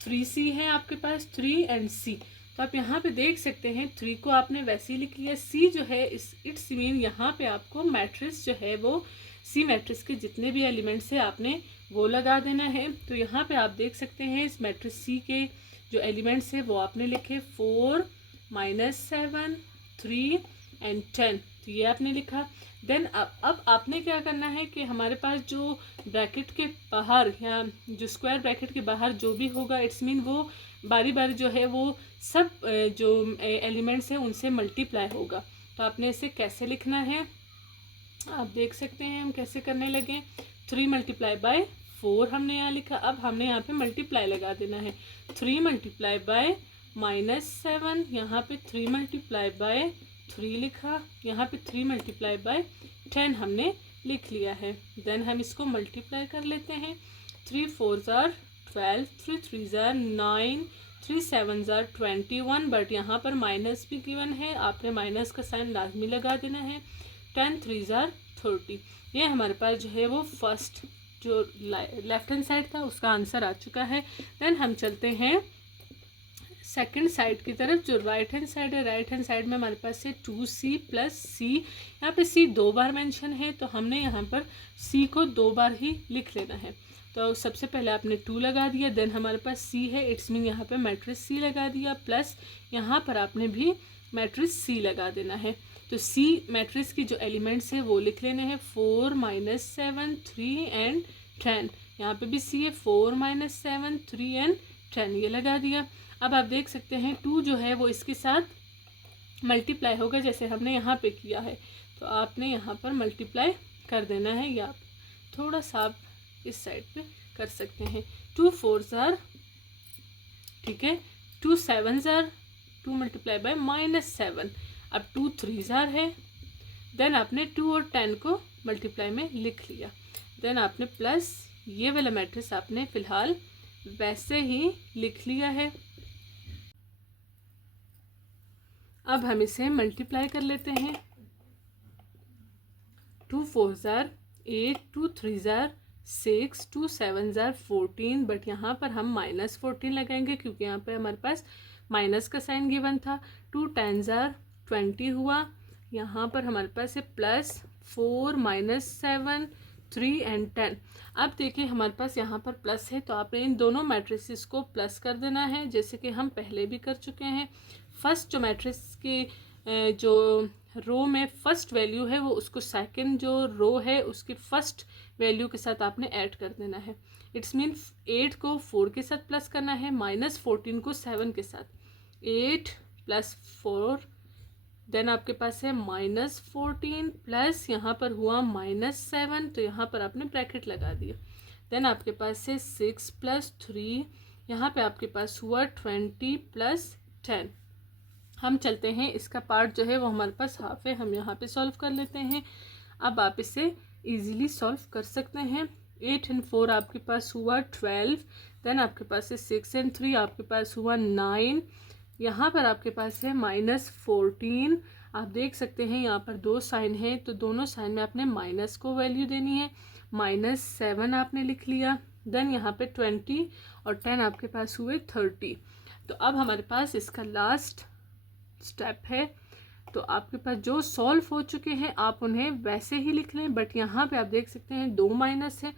3C है, आपके पास 3 एंड C। तो आप यहाँ पे देख सकते हैं 3 को आपने वैसे ही लिख लिया। C जो है इट्स मीन यहाँ पे आपको मैट्रिक्स जो है वो C मैट्रिक्स के जितने भी एलिमेंट्स है आपने वो लगा देना है। तो यहाँ पे आप देख सकते हैं इस मैट्रिक्स C के जो एलिमेंट्स है वो आपने लिखे 4 -7 3 एंड 10, तो ये आपने लिखा। देन अब आपने क्या करना है कि हमारे पास जो ब्रैकेट के बाहर या जो स्क्वायर ब्रैकेट के बाहर जो भी होगा इट्स मीन वो बारी बारी जो है वो सब जो एलिमेंट्स हैं उनसे मल्टीप्लाई होगा। तो आपने इसे कैसे लिखना है आप देख सकते हैं हम कैसे करने लगे। 3 × 4 हमने यहाँ लिखा, अब हमने यहाँ पे मल्टीप्लाई लगा देना है। 3 × -7, यहाँ पे 3 × 3 लिखा, यहाँ पे 3 × 10 हमने लिख लिया है। देन हम इसको मल्टीप्लाई कर लेते हैं। 3 4 = 12, 3 3 = 9, 3 7 = 21, बट यहाँ पर माइनस भी गिवन है, आपने माइनस का साइन लाजमी लगा देना है। 10 3 = 30, ये हमारे पास जो है वो फर्स्ट जो लेफ्ट हैंड साइड था उसका आंसर आ चुका है। देन हम चलते हैं सेकंड साइड की तरफ जो राइट हैंड साइड है। राइट हैंड साइड में हमारे पास है 2C + C, यहाँ पे C 2 बार मेंशन है तो हमने यहाँ पर C को 2 बार ही लिख लेना है। तो सबसे पहले आपने 2 लगा दिया, देन हमारे पास C है, इट्स मीन यहाँ पे मैट्रिक्स C लगा दिया, प्लस यहाँ पर आपने भी मैट्रिक्स C लगा देना है। तो C मैट्रिक्स की जो एलिमेंट्स है वो लिख लेने हैं 4 -7 3 एंड 10, यहाँ पे भी C है 4 -7 3 एंड 10, ये लगा दिया। अब आप देख सकते हैं 2 जो है वो इसके साथ मल्टीप्लाई होगा जैसे हमने यहाँ पे किया है, तो आपने यहाँ पर मल्टीप्लाई कर देना है, या थोड़ा सा आप इस साइड पे कर सकते हैं। 2 4 = ठीक है, 2 7 = 2 × -7, अब 2 3 है, देन आपने 2 और 10 को मल्टीप्लाई में लिख लिया, देन आपने प्लस ये वाला मैट्रिक्स आपने फ़िलहाल वैसे ही लिख लिया है। अब हम इसे मल्टीप्लाई कर लेते हैं। 2 4 = 8, 2 3 = 6, 2 7 = 14, बट यहाँ पर हम -14 लगाएंगे क्योंकि यहाँ पे हमारे पास माइनस का साइन गिवन था। 2 10 = 20 हुआ, यहाँ पर हमारे पास है +4 -7 3 एंड 10। अब देखिए हमारे पास यहाँ पर प्लस है तो आपने इन दोनों मैट्रिसेस को प्लस कर देना है, जैसे कि हम पहले भी कर चुके हैं। फर्स्ट जो मैट्रिक्स की जो रो में फर्स्ट वैल्यू है वो उसको सेकंड जो रो है उसकी फर्स्ट वैल्यू के साथ आपने ऐड कर देना है। इट्स मीन 8 को 4 के साथ प्लस करना है, -14 को 7 के साथ। 8 + 4, देन आपके पास है -14 प्लस यहाँ पर हुआ -7, तो यहाँ पर आपने ब्रैकेट लगा दिया। देन आपके पास है 6 + 3, यहाँ पे आपके पास हुआ 20 + 10। हम चलते हैं, इसका पार्ट जो है वो हमारे पास हाफ है, हम यहाँ पे सॉल्व कर लेते हैं। अब आप इसे इजीली सॉल्व कर सकते हैं। 8 और 4 आपके पास हुआ 12, देन आपके पास है 6 और 3 आपके पास हुआ 9, यहाँ पर आपके पास है -14। आप देख सकते हैं यहाँ पर 2 साइन है, तो दोनों साइन में आपने माइनस को वैल्यू देनी है। -7 आपने लिख लिया, देन यहाँ पे 20 और 10 आपके पास हुए 30। तो अब हमारे पास इसका लास्ट स्टेप है, तो आपके पास जो सॉल्व हो चुके हैं आप उन्हें वैसे ही लिख लें, बट यहाँ पे आप देख सकते हैं 2 माइनस है,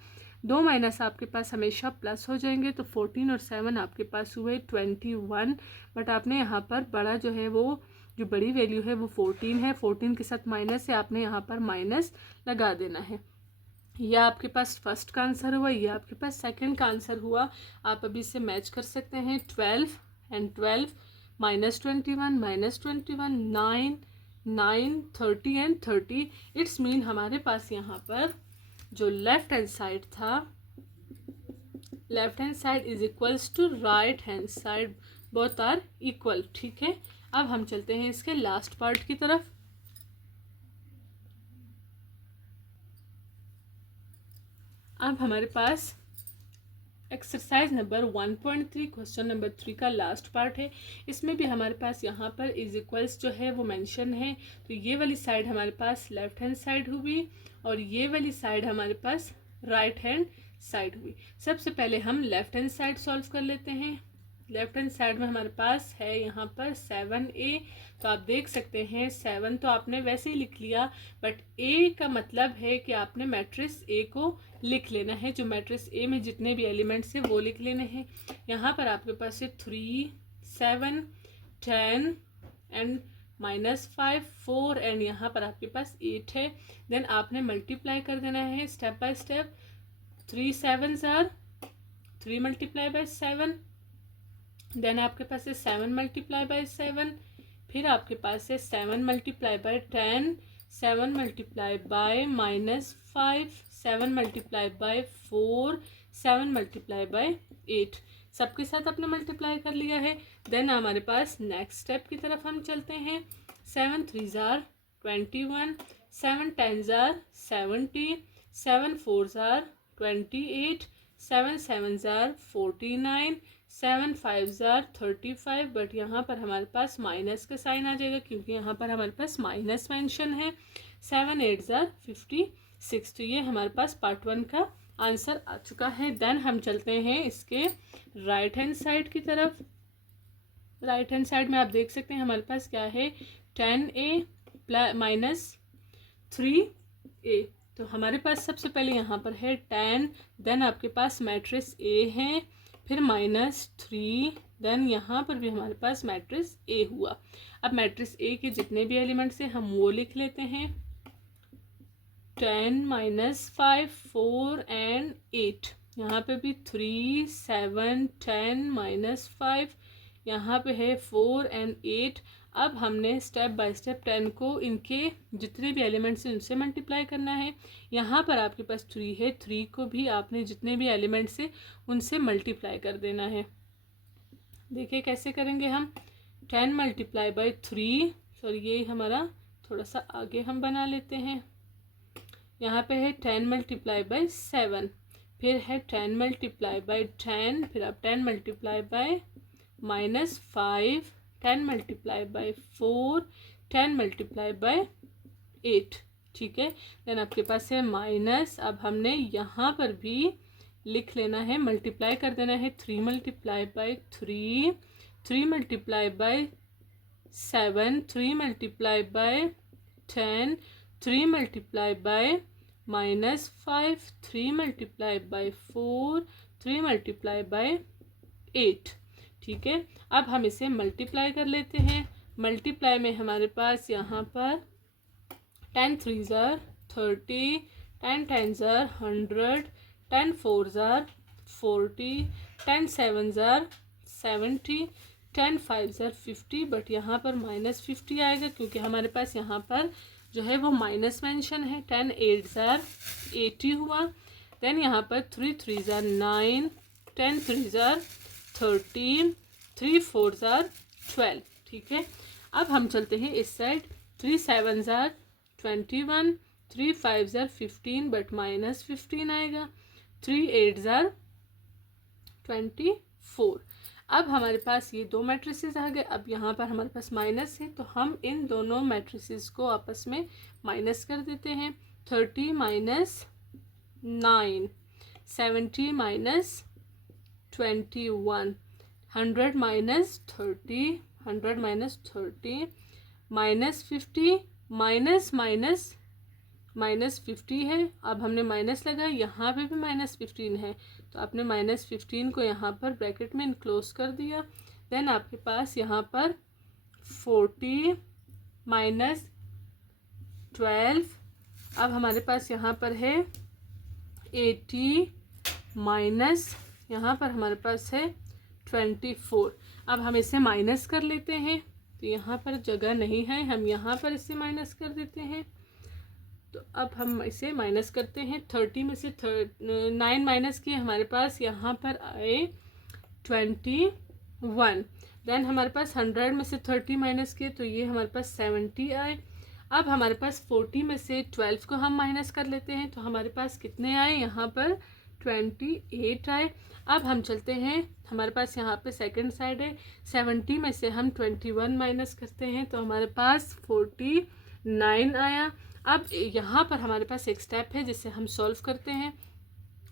2 माइनस आपके पास हमेशा प्लस हो जाएंगे, तो 14 और 7 आपके पास हुए 21, बट आपने यहाँ पर बड़ा जो है वो जो बड़ी वैल्यू है वो 14 है, 14 के साथ माइनस है, आपने यहाँ पर माइनस लगा देना है। यह आपके पास फर्स्ट का आंसर हुआ, यह आपके पास सेकंड का आंसर हुआ। आप अभी से मैच कर सकते हैं। 12 और 12, -21, -21, 9, 9, 30 और 30। इट्स मीन हमारे पास यहाँ पर जो लेफ्ट हैंड साइड था, left hand side is equals to right hand side, both are equal. ठीक है, अब हम चलते हैं इसके लास्ट पार्ट की तरफ। अब हमारे पास एक्सरसाइज नंबर 1.3 क्वेश्चन नंबर 3 का लास्ट पार्ट है। इसमें भी हमारे पास यहाँ पर इज इक्वल्स जो है वो मेंशन है, तो ये वाली साइड हमारे पास लेफ्ट हैंड साइड हुई और ये वाली साइड हमारे पास राइट हैंड साइड हुई। सबसे पहले हम लेफ्ट हैंड साइड सॉल्व कर लेते हैं। लेफ्ट हैंड साइड में हमारे पास है यहाँ पर 7a, तो आप देख सकते हैं 7 तो आपने वैसे ही लिख लिया, बट a का मतलब है कि आपने मैट्रिक्स a को लिख लेना है, जो मैट्रिक्स a में जितने भी एलिमेंट्स हैं वो लिख लेने हैं। यहाँ पर आपके पास है 3, 7, 10 एंड -5, 4 एंड यहाँ पर आपके पास 8 है। देन आपने मल्टीप्लाई कर देना है step by step. 3 7s are 3 multiply by 7, then आपके पास है 7 मल्टीप्लाई बाय 7, फिर आपके पास है 7 multiply by 10, 7 multiply by -5, 7 multiply by 4, 7 multiply by 8। सबके साथ आपने मल्टीप्लाई कर लिया है। देन हमारे पास नेक्स्ट स्टेप की तरफ हम चलते हैं। 7 3s are 21, 7 10s are 70, 7 4s are 28, 7 7s are 49, 7 5s are 35, but यहाँ पर हमारे पास माइनस का साइन आ जाएगा क्योंकि यहाँ पर हमारे पास माइनस मेंशन है। 7 8s are 56। तो ये हमारे पास पार्ट 1 का आंसर आ चुका है। देन हम चलते हैं इसके राइट हैंड साइड की तरफ। राइट हैंड साइड में आप देख सकते हैं हमारे पास क्या है, 10a -3a। तो हमारे पास सबसे पहले यहाँ पर है 10, देन आपके पास मैट्रिक्स a है, फिर -3, देन यहाँ पर भी हमारे पास मैट्रिक्स a हुआ। अब मैट्रिक्स a के जितने भी एलिमेंट्स हैं हम वो लिख लेते हैं। 10 -5 4 एंड 8, यहाँ पे भी 3 7 10 -5, यहाँ पे है 4 एंड 8। अब हमने स्टेप बाय स्टेप 10 को इनके जितने भी एलिमेंट्स हैं उनसे मल्टीप्लाई करना है। यहाँ पर आपके पास 3 है, 3 को भी आपने जितने भी एलिमेंट्स हैं उनसे मल्टीप्लाई कर देना है। देखिए कैसे करेंगे हम। 10 मल्टीप्लाई बाय 3, सॉरी ये हमारा थोड़ा सा आगे हम बना लेते हैं। यहाँ पे है 10 मल्टीप्लाई बाय 7, फिर है 10 मल्टीप्लाई बाय 10, फिर आप 10 multiply by -5, 10 multiply by 4, 10 multiply by 8। ठीक है, देन आपके पास है माइनस। अब हमने यहाँ पर भी लिख लेना है, मल्टीप्लाई कर देना है। 3 multiply bye 3, 3 multiply by 7, 3 multiply bye 10, 3 multiply by -5, 3 multiply bye 4, 3 multiply bye 8। ठीक है, अब हम इसे मल्टीप्लाई कर लेते हैं। मल्टीप्लाई में हमारे पास यहाँ पर 10 3 ज़ार 30, 10 10 ज़ार 100, 10 4 ज़ार 40, 10 7 ज़ार 70, 10 5 ज़ार 50, बट यहाँ पर -50 आएगा क्योंकि हमारे पास यहाँ पर जो है वो माइनस मेंशन है। 10 8 ज़ार 80 हुआ। देन यहाँ पर 3 3 ज़ार 9, 10 3 ज़ार 13, 3 4 ज़ार 12। ठीक है, अब हम चलते हैं इस साइड। 3 7 ज़ार 21, 3 5 ज़ार 15, बट -15 आएगा। 3 8 ज़ार 24। अब हमारे पास ये दो मैट्रिसेस आ गए। अब यहाँ पर हमारे पास माइनस है, तो हम इन दोनों मैट्रिसेस को आपस में माइनस कर देते हैं। 30 माइनस 9, 70 माइनस 21, 100 माइनस 30, 100 माइनस 30, -50 -50 है। अब हमने माइनस लगाया, यहाँ पे भी -15 है, तो आपने -15 को यहाँ पर ब्रैकेट में इनक्लोज कर दिया। देन आपके पास यहाँ पर 40 -12। अब हमारे पास यहाँ पर है 80 माइनस यहाँ पर हमारे पास है 24। अब हम इसे माइनस कर लेते हैं, तो यहाँ पर जगह नहीं है, हम यहाँ पर इसे माइनस कर देते हैं। तो अब हम इसे माइनस करते हैं। 30 में से 9 माइनस किए, हमारे पास यहाँ पर आए 21। देन हमारे पास 100 में से 30 माइनस किए, तो ये हमारे पास 70 आए। अब हमारे पास 40 में से 12 को हम माइनस कर लेते हैं, तो हमारे पास कितने आए, यहाँ पर 28 आए। अब हम चलते हैं, हमारे पास यहाँ पे सेकंड साइड है। 70 में से हम 21 माइनस करते हैं, तो हमारे पास 49 आया। अब यहाँ पर हमारे पास एक स्टेप है जिसे हम सॉल्व करते हैं।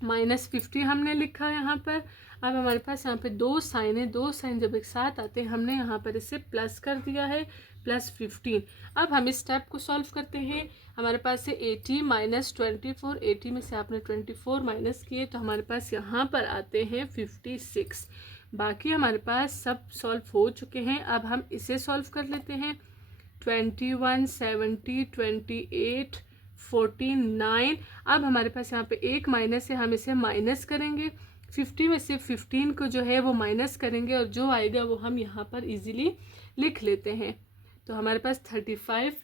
-50 हमने लिखा है यहाँ पर। अब हमारे पास यहाँ पे दो साइन है, दो साइन जब एक साथ आते हैं, हमने यहाँ पर इसे प्लस कर दिया है, +15। अब हम इस स्टेप को सॉल्व करते हैं। हमारे पास है 80 माइनस 24, 80 में से आपने 24 माइनस किए, तो हमारे पास यहाँ पर आते हैं 56। बाकी हमारे पास सब सॉल्व हो चुके हैं। अब हम इसे सॉल्व कर लेते हैं। 21 70 28 49। अब हमारे पास यहाँ पे एक माइनस है, हम इसे माइनस करेंगे। 50 में से 15 को जो है वो माइनस करेंगे, और जो आएगा वो हम यहाँ पर इजीली लिख लेते हैं। तो हमारे पास 35,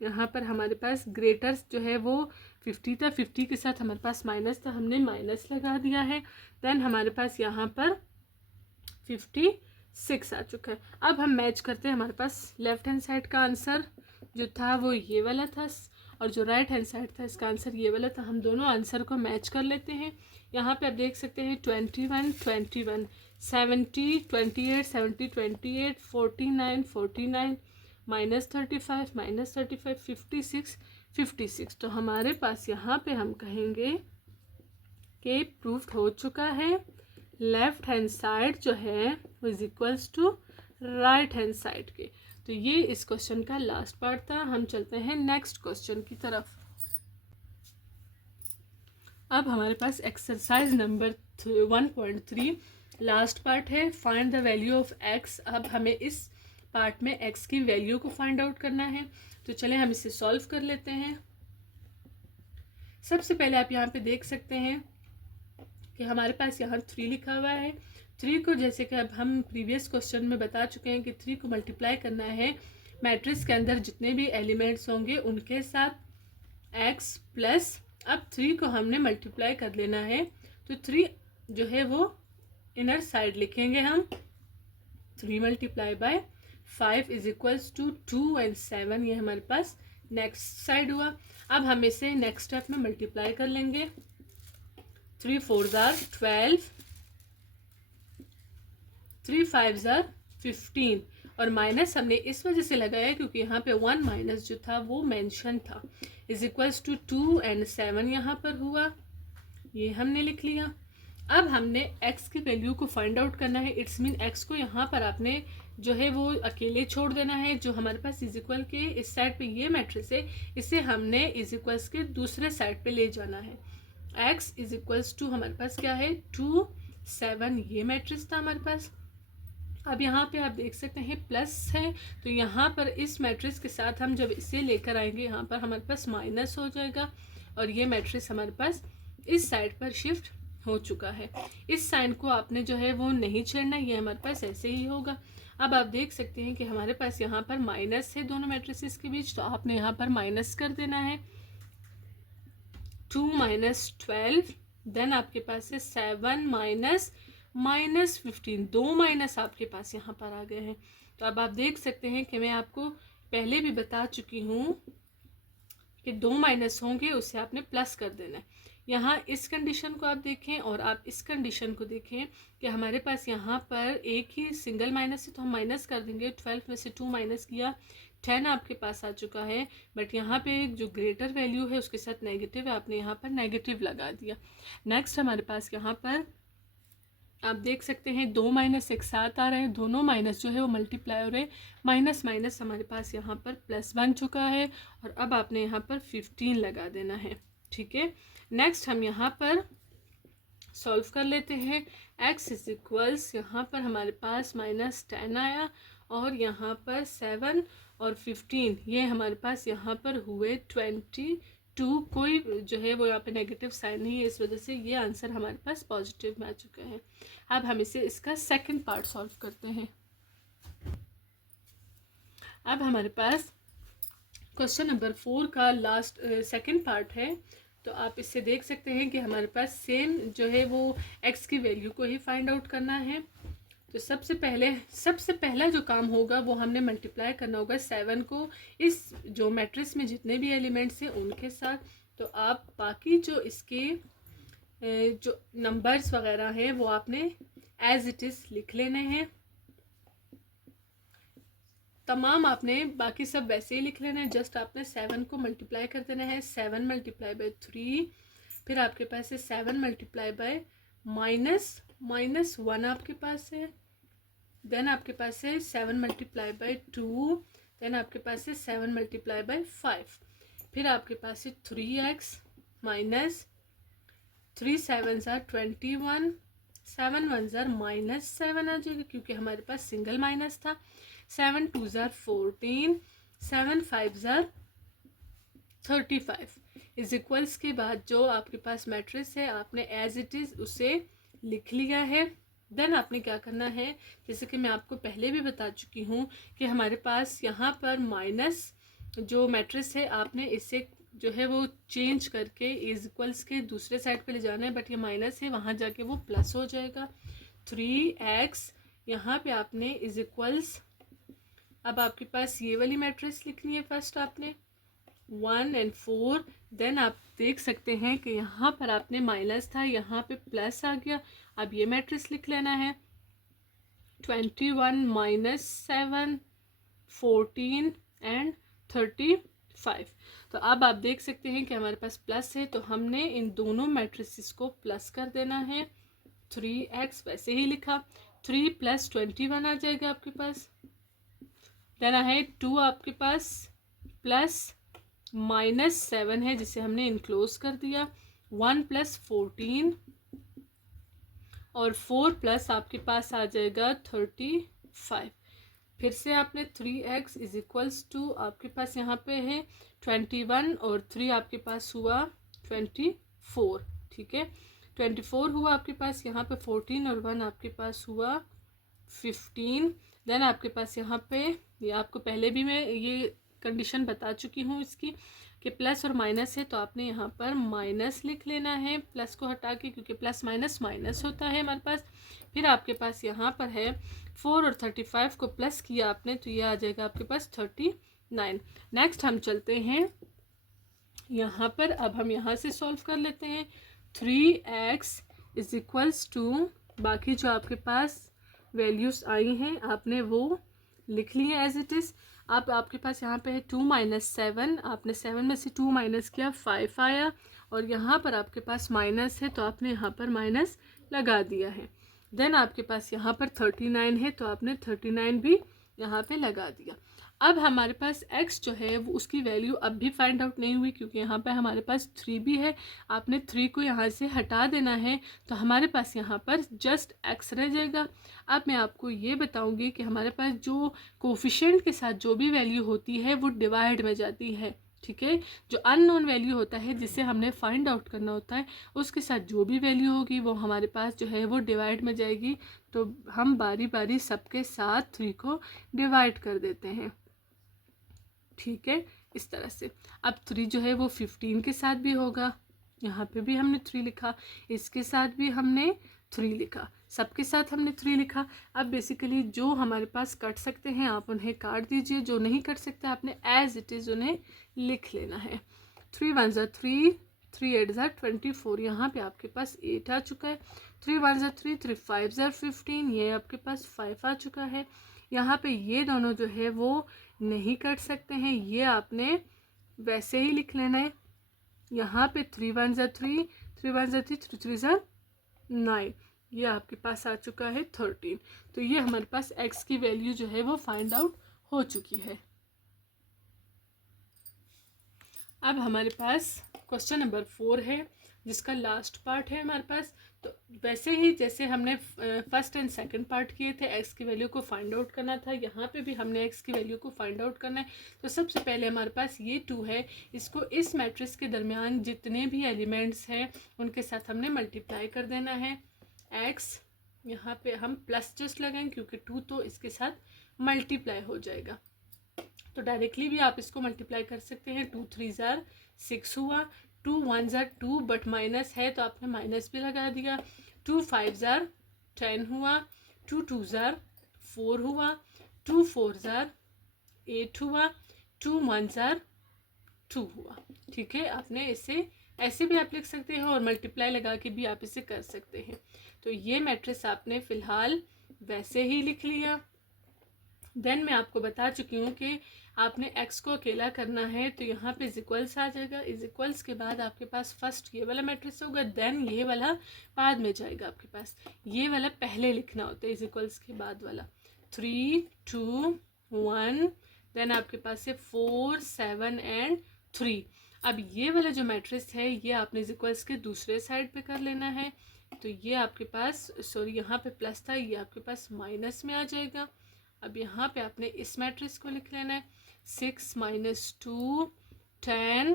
यहाँ पर हमारे पास ग्रेटर जो है वो 50 था, 50 के साथ हमारे पास माइनस था, हमने माइनस लगा दिया है। देन हमारे पास यहाँ पर 56 आ चुका है। अब हम मैच करते हैं। हमारे पास लेफ्ट हैंड साइड का आंसर जो था वो ये वाला था, और जो राइट हैंड साइड था इसका आंसर ये वाला था। हम दोनों आंसर को मैच कर लेते हैं। यहाँ पे आप देख सकते हैं 21 21, 70 28 70 28, 49 49, -35 -35, 56 56। तो हमारे पास यहाँ पे हम कहेंगे कि प्रूफ हो चुका है। लेफ्ट हैंड साइड जो है वो is equals to right hand side के। तो ये इस क्वेश्चन का लास्ट पार्ट था। हम चलते हैं नेक्स्ट क्वेश्चन की तरफ। अब हमारे पास एक्सरसाइज नंबर 1.3 लास्ट पार्ट है, find the value of x। अब हमें इस पार्ट में x की वैल्यू को फाइंड आउट करना है, तो चले हम इसे सॉल्व कर लेते हैं। सबसे पहले आप यहाँ पे देख सकते हैं कि हमारे पास यहाँ 3 लिखा हुआ है। 3 को जैसे कि अब हम प्रीवियस क्वेश्चन में बता चुके हैं कि 3 को मल्टीप्लाई करना है मैट्रिक्स के अंदर जितने भी एलिमेंट्स होंगे उनके साथ x प्लस, अब 3 को हमने मल्टीप्लाई कर लेना है, तो 3 जो है वो इनर साइड लिखेंगे हम। 3 multiply by 5 is equals to 2 and 7, ये हमारे पास नेक्स्ट साइड हुआ। अब हम इसे नेक्स्ट स्टेप में मल्टीप्लाई कर लेंगे। 3 4 ज़ार 12, 3 5 ज़ार 15, और माइनस हमने इस वजह से लगाया क्योंकि यहाँ पे 1 माइनस जो था वो मेंशन था, इज इक्वल्स टू 2 एंड 7 यहाँ पर हुआ, ये हमने लिख लिया। अब हमने x की वैल्यू को फाइंड आउट करना है। इट्स मीन x को यहाँ पर आपने जो है वो अकेले छोड़ देना है। जो हमारे पास इज इक्वल के इस साइड पे ये मैट्रिक्स है, इसे हमने इज इक्वल्स के दूसरे साइड पे ले जाना है। x इज इक्वल्स टू हमारे पास क्या है 2 7, ये मैट्रिक्स था हमारे पास। अब यहाँ पे आप देख सकते हैं प्लस है, तो यहाँ पर इस मैट्रिक्स के साथ हम जब इसे लेकर आएंगे यहाँ पर हमारे पास माइनस हो जाएगा और ये मैट्रिक्स हमारे पास इस साइड पर शिफ्ट हो चुका है। इस साइन को आपने जो है वो नहीं छेड़ना, ये हमारे पास ऐसे ही होगा। अब आप देख सकते हैं कि हमारे पास यहाँ पर माइनस है दोनों मैट्रिसेस के बीच, तो आपने यहाँ पर माइनस कर देना है 2 माइनस 12, देन आपके पास है 7 माइनस -15, दो माइनस आपके पास यहाँ पर आ गए हैं। तो अब आप देख सकते हैं कि मैं आपको पहले भी बता चुकी हूँ कि दो माइनस होंगे उससे आपने प्लस कर देना है। यहाँ इस कंडीशन को आप देखें और आप इस कंडीशन को देखें कि हमारे पास यहाँ पर एक ही सिंगल माइनस है, तो हम माइनस कर देंगे। 12 में से 2 माइनस किया, 10 आपके पास आ चुका है, बट यहाँ पे जो ग्रेटर वैल्यू है उसके साथ नेगेटिव है, आपने यहाँ पर नेगेटिव लगा दिया। नेक्स्ट हमारे पास यहाँ पर आप देख सकते हैं दो माइनस एक साथ आ रहे हैं, दोनों माइनस जो है वो मल्टीप्लाई हो रहे हैं, माइनस माइनस हमारे पास यहाँ पर प्लस बन चुका है और अब आपने यहाँ पर 15 लगा देना है। ठीक है, नेक्स्ट हम यहाँ पर सॉल्व कर लेते हैं। x इज इक्वल्स, यहाँ पर हमारे पास -10 आया और यहाँ पर 7 और 15, ये हमारे पास यहाँ पर हुए 22। कोई जो है वो यहाँ पे नेगेटिव साइन नहीं है, इस वजह से ये आंसर हमारे पास पॉजिटिव में आ चुका है। अब हम इसे इसका सेकंड पार्ट सॉल्व करते हैं। अब हमारे पास क्वेश्चन नंबर 4 का लास्ट सेकंड पार्ट है, तो आप इससे देख सकते हैं कि हमारे पास सेम जो है वो x की वैल्यू को ही फाइंड आउट करना है। तो सबसे पहला जो काम होगा वो हमने मल्टीप्लाई करना होगा 7 को इस जो मैट्रिक्स में जितने भी एलिमेंट्स हैं उनके साथ। तो आप बाकी जो इसके जो नंबर्स वगैरह हैं वो आपने एज इट इज़ लिख लेने हैं, तमाम आपने बाकी सब वैसे ही लिख लेना है। जस्ट आपने 7 को मल्टीप्लाई कर देना है, 7 मल्टीप्लाई बाय 3, फिर आपके पास है 7 मल्टीप्लाई बाय -1 आपके पास है, देन आपके पास है 7 मल्टीप्लाई बाय 2, देन आपके पास है 7 मल्टीप्लाई बाय 5, फिर आपके पास है 3x minus 3 7s are 21, 7 1s are -7 आ जाएगा क्योंकि हमारे पास सिंगल माइनस था, 7 2s are 14, 7 5s are 35 is equals के बाद जो आपके पास मैट्रिक्स है आपने एज इट इज़ उसे लिख लिया है। देन आपने क्या करना है, जैसे कि मैं आपको पहले भी बता चुकी हूँ कि हमारे पास यहाँ पर माइनस जो मैट्रिक्स है आपने इसे जो है वो चेंज करके इज इक्वल्स के दूसरे साइड पे ले जाना है, बट ये माइनस है वहाँ जाके वो प्लस हो जाएगा। 3x यहाँ पे आपने इज इक्वल्स, अब आपके पास ये वाली मैट्रिक्स लिखनी है फर्स्ट आपने 1 और 4, देन आप देख सकते हैं कि यहाँ पर आपने माइनस था, यहाँ पे प्लस आ गया। अब ये मैट्रिक्स लिख लेना है 21 -7 14 एंड 35। तो अब आप देख सकते हैं कि हमारे पास प्लस है, तो हमने इन दोनों मैट्रिक्स को प्लस कर देना है। 3x वैसे ही लिखा, 3 + 21 आ जाएगा आपके पास, देन है 2 आपके पास प्लस -7 है जिसे हमने इनक्लोज कर दिया, 1 + 14 और 4 प्लस आपके पास आ जाएगा 35। फिर से आपने 3x इज इक्वल्स टू आपके पास यहाँ पे है 21 और 3 आपके पास हुआ 24। ठीक है, 24 हुआ आपके पास, यहाँ पे 14 और 1 आपके पास हुआ 15। देन आपके पास यहाँ पे ये आपको पहले भी मैं ये कंडीशन बता चुकी हूँ इसकी कि प्लस और माइनस है, तो आपने यहाँ पर माइनस लिख लेना है प्लस को हटा के, क्योंकि प्लस माइनस माइनस होता है हमारे पास। फिर आपके पास यहाँ पर है 4 और 35 को प्लस किया आपने, तो ये आ जाएगा आपके पास 39। नेक्स्ट हम चलते हैं यहाँ पर, अब हम यहाँ से सॉल्व कर लेते हैं। 3x इज इक्वल्स टू बाकी जो आपके पास वैल्यूज़ आई हैं आपने वो लिख ली है एज इट इज़। अब आपके पास यहाँ पे है 2 - 7, आपने 7 में से 2 माइनस किया 5 आया, और यहाँ पर आपके पास माइनस है तो आपने यहाँ पर माइनस लगा दिया है। देन आपके पास यहाँ पर 39 है तो आपने 39 भी यहाँ पे लगा दिया। अब हमारे पास x जो है वो उसकी वैल्यू अब भी फाइंड आउट नहीं हुई, क्योंकि यहाँ पे हमारे पास 3 भी है। आपने 3 को यहाँ से हटा देना है, तो हमारे पास यहाँ पर जस्ट x रह जाएगा। अब मैं आपको ये बताऊँगी कि हमारे पास जो कोफिशिएंट के साथ जो भी वैल्यू होती है वो डिवाइड में जाती है, ठीक है। जो अननोन वैल्यू होता है जिसे हमने फाइंड आउट करना होता है, उसके साथ जो भी वैल्यू होगी वो हमारे पास जो है वो डिवाइड में जाएगी। तो हम बारी बारी सबके साथ 3 को डिवाइड कर देते हैं, ठीक है, इस तरह से। अब 3 जो है वो 15 के साथ भी होगा, यहाँ पे भी हमने 3 लिखा, इसके साथ भी हमने 3 लिखा, सबके साथ हमने 3 लिखा। अब बेसिकली जो हमारे पास कट सकते हैं आप उन्हें काट दीजिए, जो नहीं कट सकते आपने एज इट इज़ उन्हें लिख लेना है। 3 1 ज़ा 3, 3 8 ज़ा 24, यहाँ पे आपके पास 8 आ चुका है। 3 1 ज़ा 3, 3 5 ज़ा 15, ये आपके पास 5 आ चुका है। यहाँ पे ये दोनों जो है वो नहीं कट सकते हैं, ये आपने वैसे ही लिख लेना है। यहाँ पे 3 1 ज़ा 3, 3 1 ज़ा 3, 3 3 ज़ा 9, ये आपके पास आ चुका है 13। तो ये हमारे पास x की वैल्यू जो है वो फाइंड आउट हो चुकी है। अब हमारे पास क्वेश्चन नंबर 4 है, जिसका लास्ट पार्ट है हमारे पास। तो वैसे ही जैसे हमने फर्स्ट एंड सेकंड पार्ट किए थे, x की वैल्यू को फाइंड आउट करना था, यहाँ पे भी हमने x की वैल्यू को फाइंड आउट करना है। तो सबसे पहले हमारे पास ये 2 है, इसको इस मैट्रिक्स के दरमियान जितने भी एलिमेंट्स हैं उनके साथ हमने मल्टीप्लाई कर देना है। x यहाँ पे हम प्लस जस्ट लगाएंगे क्योंकि 2 तो इसके साथ मल्टीप्लाई हो जाएगा। तो डायरेक्टली भी आप इसको मल्टीप्लाई कर सकते हैं। 2 3 ज़ार 6 हुआ, 2 1 ज़ार 2 बट माइनस है तो आपने माइनस भी लगा दिया। 2 5 ज़ार 10 हुआ, 2 2 ज़ार 4 हुआ, 2 4 ज़ार 8 हुआ, 2 1 ज़ार 2 हुआ, ठीक है। आपने इसे ऐसे भी आप लिख सकते हैं और मल्टीप्लाई लगा के भी आप इसे कर सकते हैं। तो ये मैट्रिक्स आपने फ़िलहाल वैसे ही लिख लिया। देन मैं आपको बता चुकी हूँ कि आपने x को अकेला करना है, तो यहाँ पे इक्वल्स आ जाएगा। इज इक्वल्स के बाद आपके पास फर्स्ट ये वाला मैट्रिक्स होगा, देन ये वाला बाद में जाएगा आपके पास। ये वाला पहले लिखना होता है, इज इक्वल्स के बाद वाला। 3 2 1, देन आपके पास है 4 7 एंड 3। अब ये वाला जो मैट्रिक्स है ये आपने इज इक्वल्स के दूसरे साइड पे कर लेना है। तो ये आपके पास, सॉरी यहाँ पे प्लस था, ये आपके पास माइनस में आ जाएगा। अब यहाँ पे आपने इस मैट्रिक्स को लिख लेना है। 6 - 2 10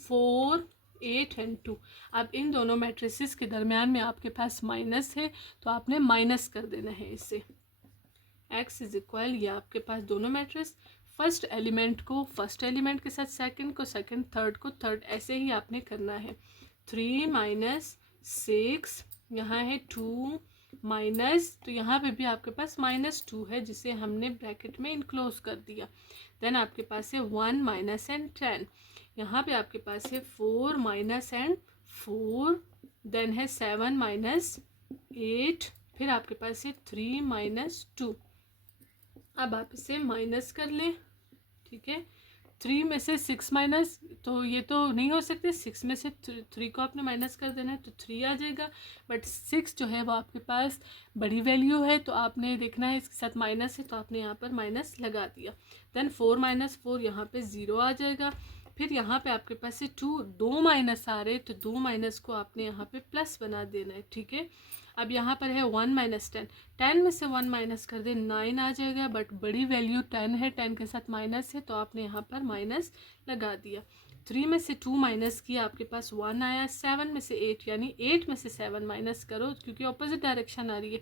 4 8 एंड 2। अब इन दोनों मैट्रिसेस के दरमियान में आपके पास माइनस है, तो आपने माइनस कर देना है इसे। x इज इक्वल, ये आपके पास दोनों मैट्रिक्स, फर्स्ट एलिमेंट को फर्स्ट एलिमेंट के साथ सेकंड को सेकंड, थर्ड को थर्ड, ऐसे ही आपने करना है। 3 - 6, यहाँ है 2 माइनस, तो यहाँ पे भी आपके पास -2 है जिसे हमने ब्रैकेट में इनक्लोज कर दिया। देन आपके पास है 1 - एंड 10, यहाँ पे आपके पास है 4 - एंड 4, देन है 7 - 8, फिर आपके पास है 3 - 2। अब आप इसे माइनस कर लें, ठीक है। 3 में से 6 माइनस, तो ये तो नहीं हो सकते, 6 में से 3 को आपने माइनस कर देना है तो 3 आ जाएगा। बट 6 जो है वो आपके पास बड़ी वैल्यू है, तो आपने देखना है इसके साथ माइनस है तो आपने यहाँ पर माइनस लगा दिया। देन 4 - 4, यहाँ पे 0 आ जाएगा। फिर यहाँ पे आपके पास से 2 माइनस आ रहे, तो 2 माइनस को आपने यहाँ पे प्लस बना देना है, ठीक है। अब यहाँ पर है 1 - 10, 10 में से 1 माइनस कर दे 9 आ जाएगा, बट बड़ी वैल्यू 10 है, 10 के साथ माइनस है तो आपने यहाँ पर माइनस लगा दिया। 3 में से 2 माइनस किया, आपके पास 1 आया। 7 में से 8, यानी 8 में से 7 माइनस करो क्योंकि ऑपोजिट डायरेक्शन आ रही है।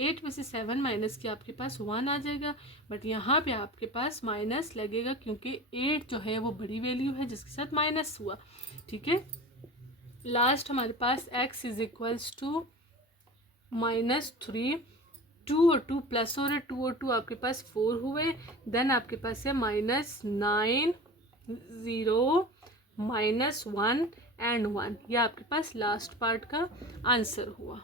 8 में से 7 माइनस किया, आपके पास 1 आ जाएगा, बट यहाँ पे आपके पास माइनस लगेगा क्योंकि 8 जो है वो बड़ी वैल्यू है जिसके साथ माइनस हुआ, ठीक है। लास्ट हमारे पास x इज इक्वल्स टू -3, 2 और 2 प्लस हो रहे, 2 और 2 आपके पास 4 हुए। देन आपके पास है -9 0 -1 एंड 1, यह आपके पास लास्ट पार्ट का आंसर हुआ।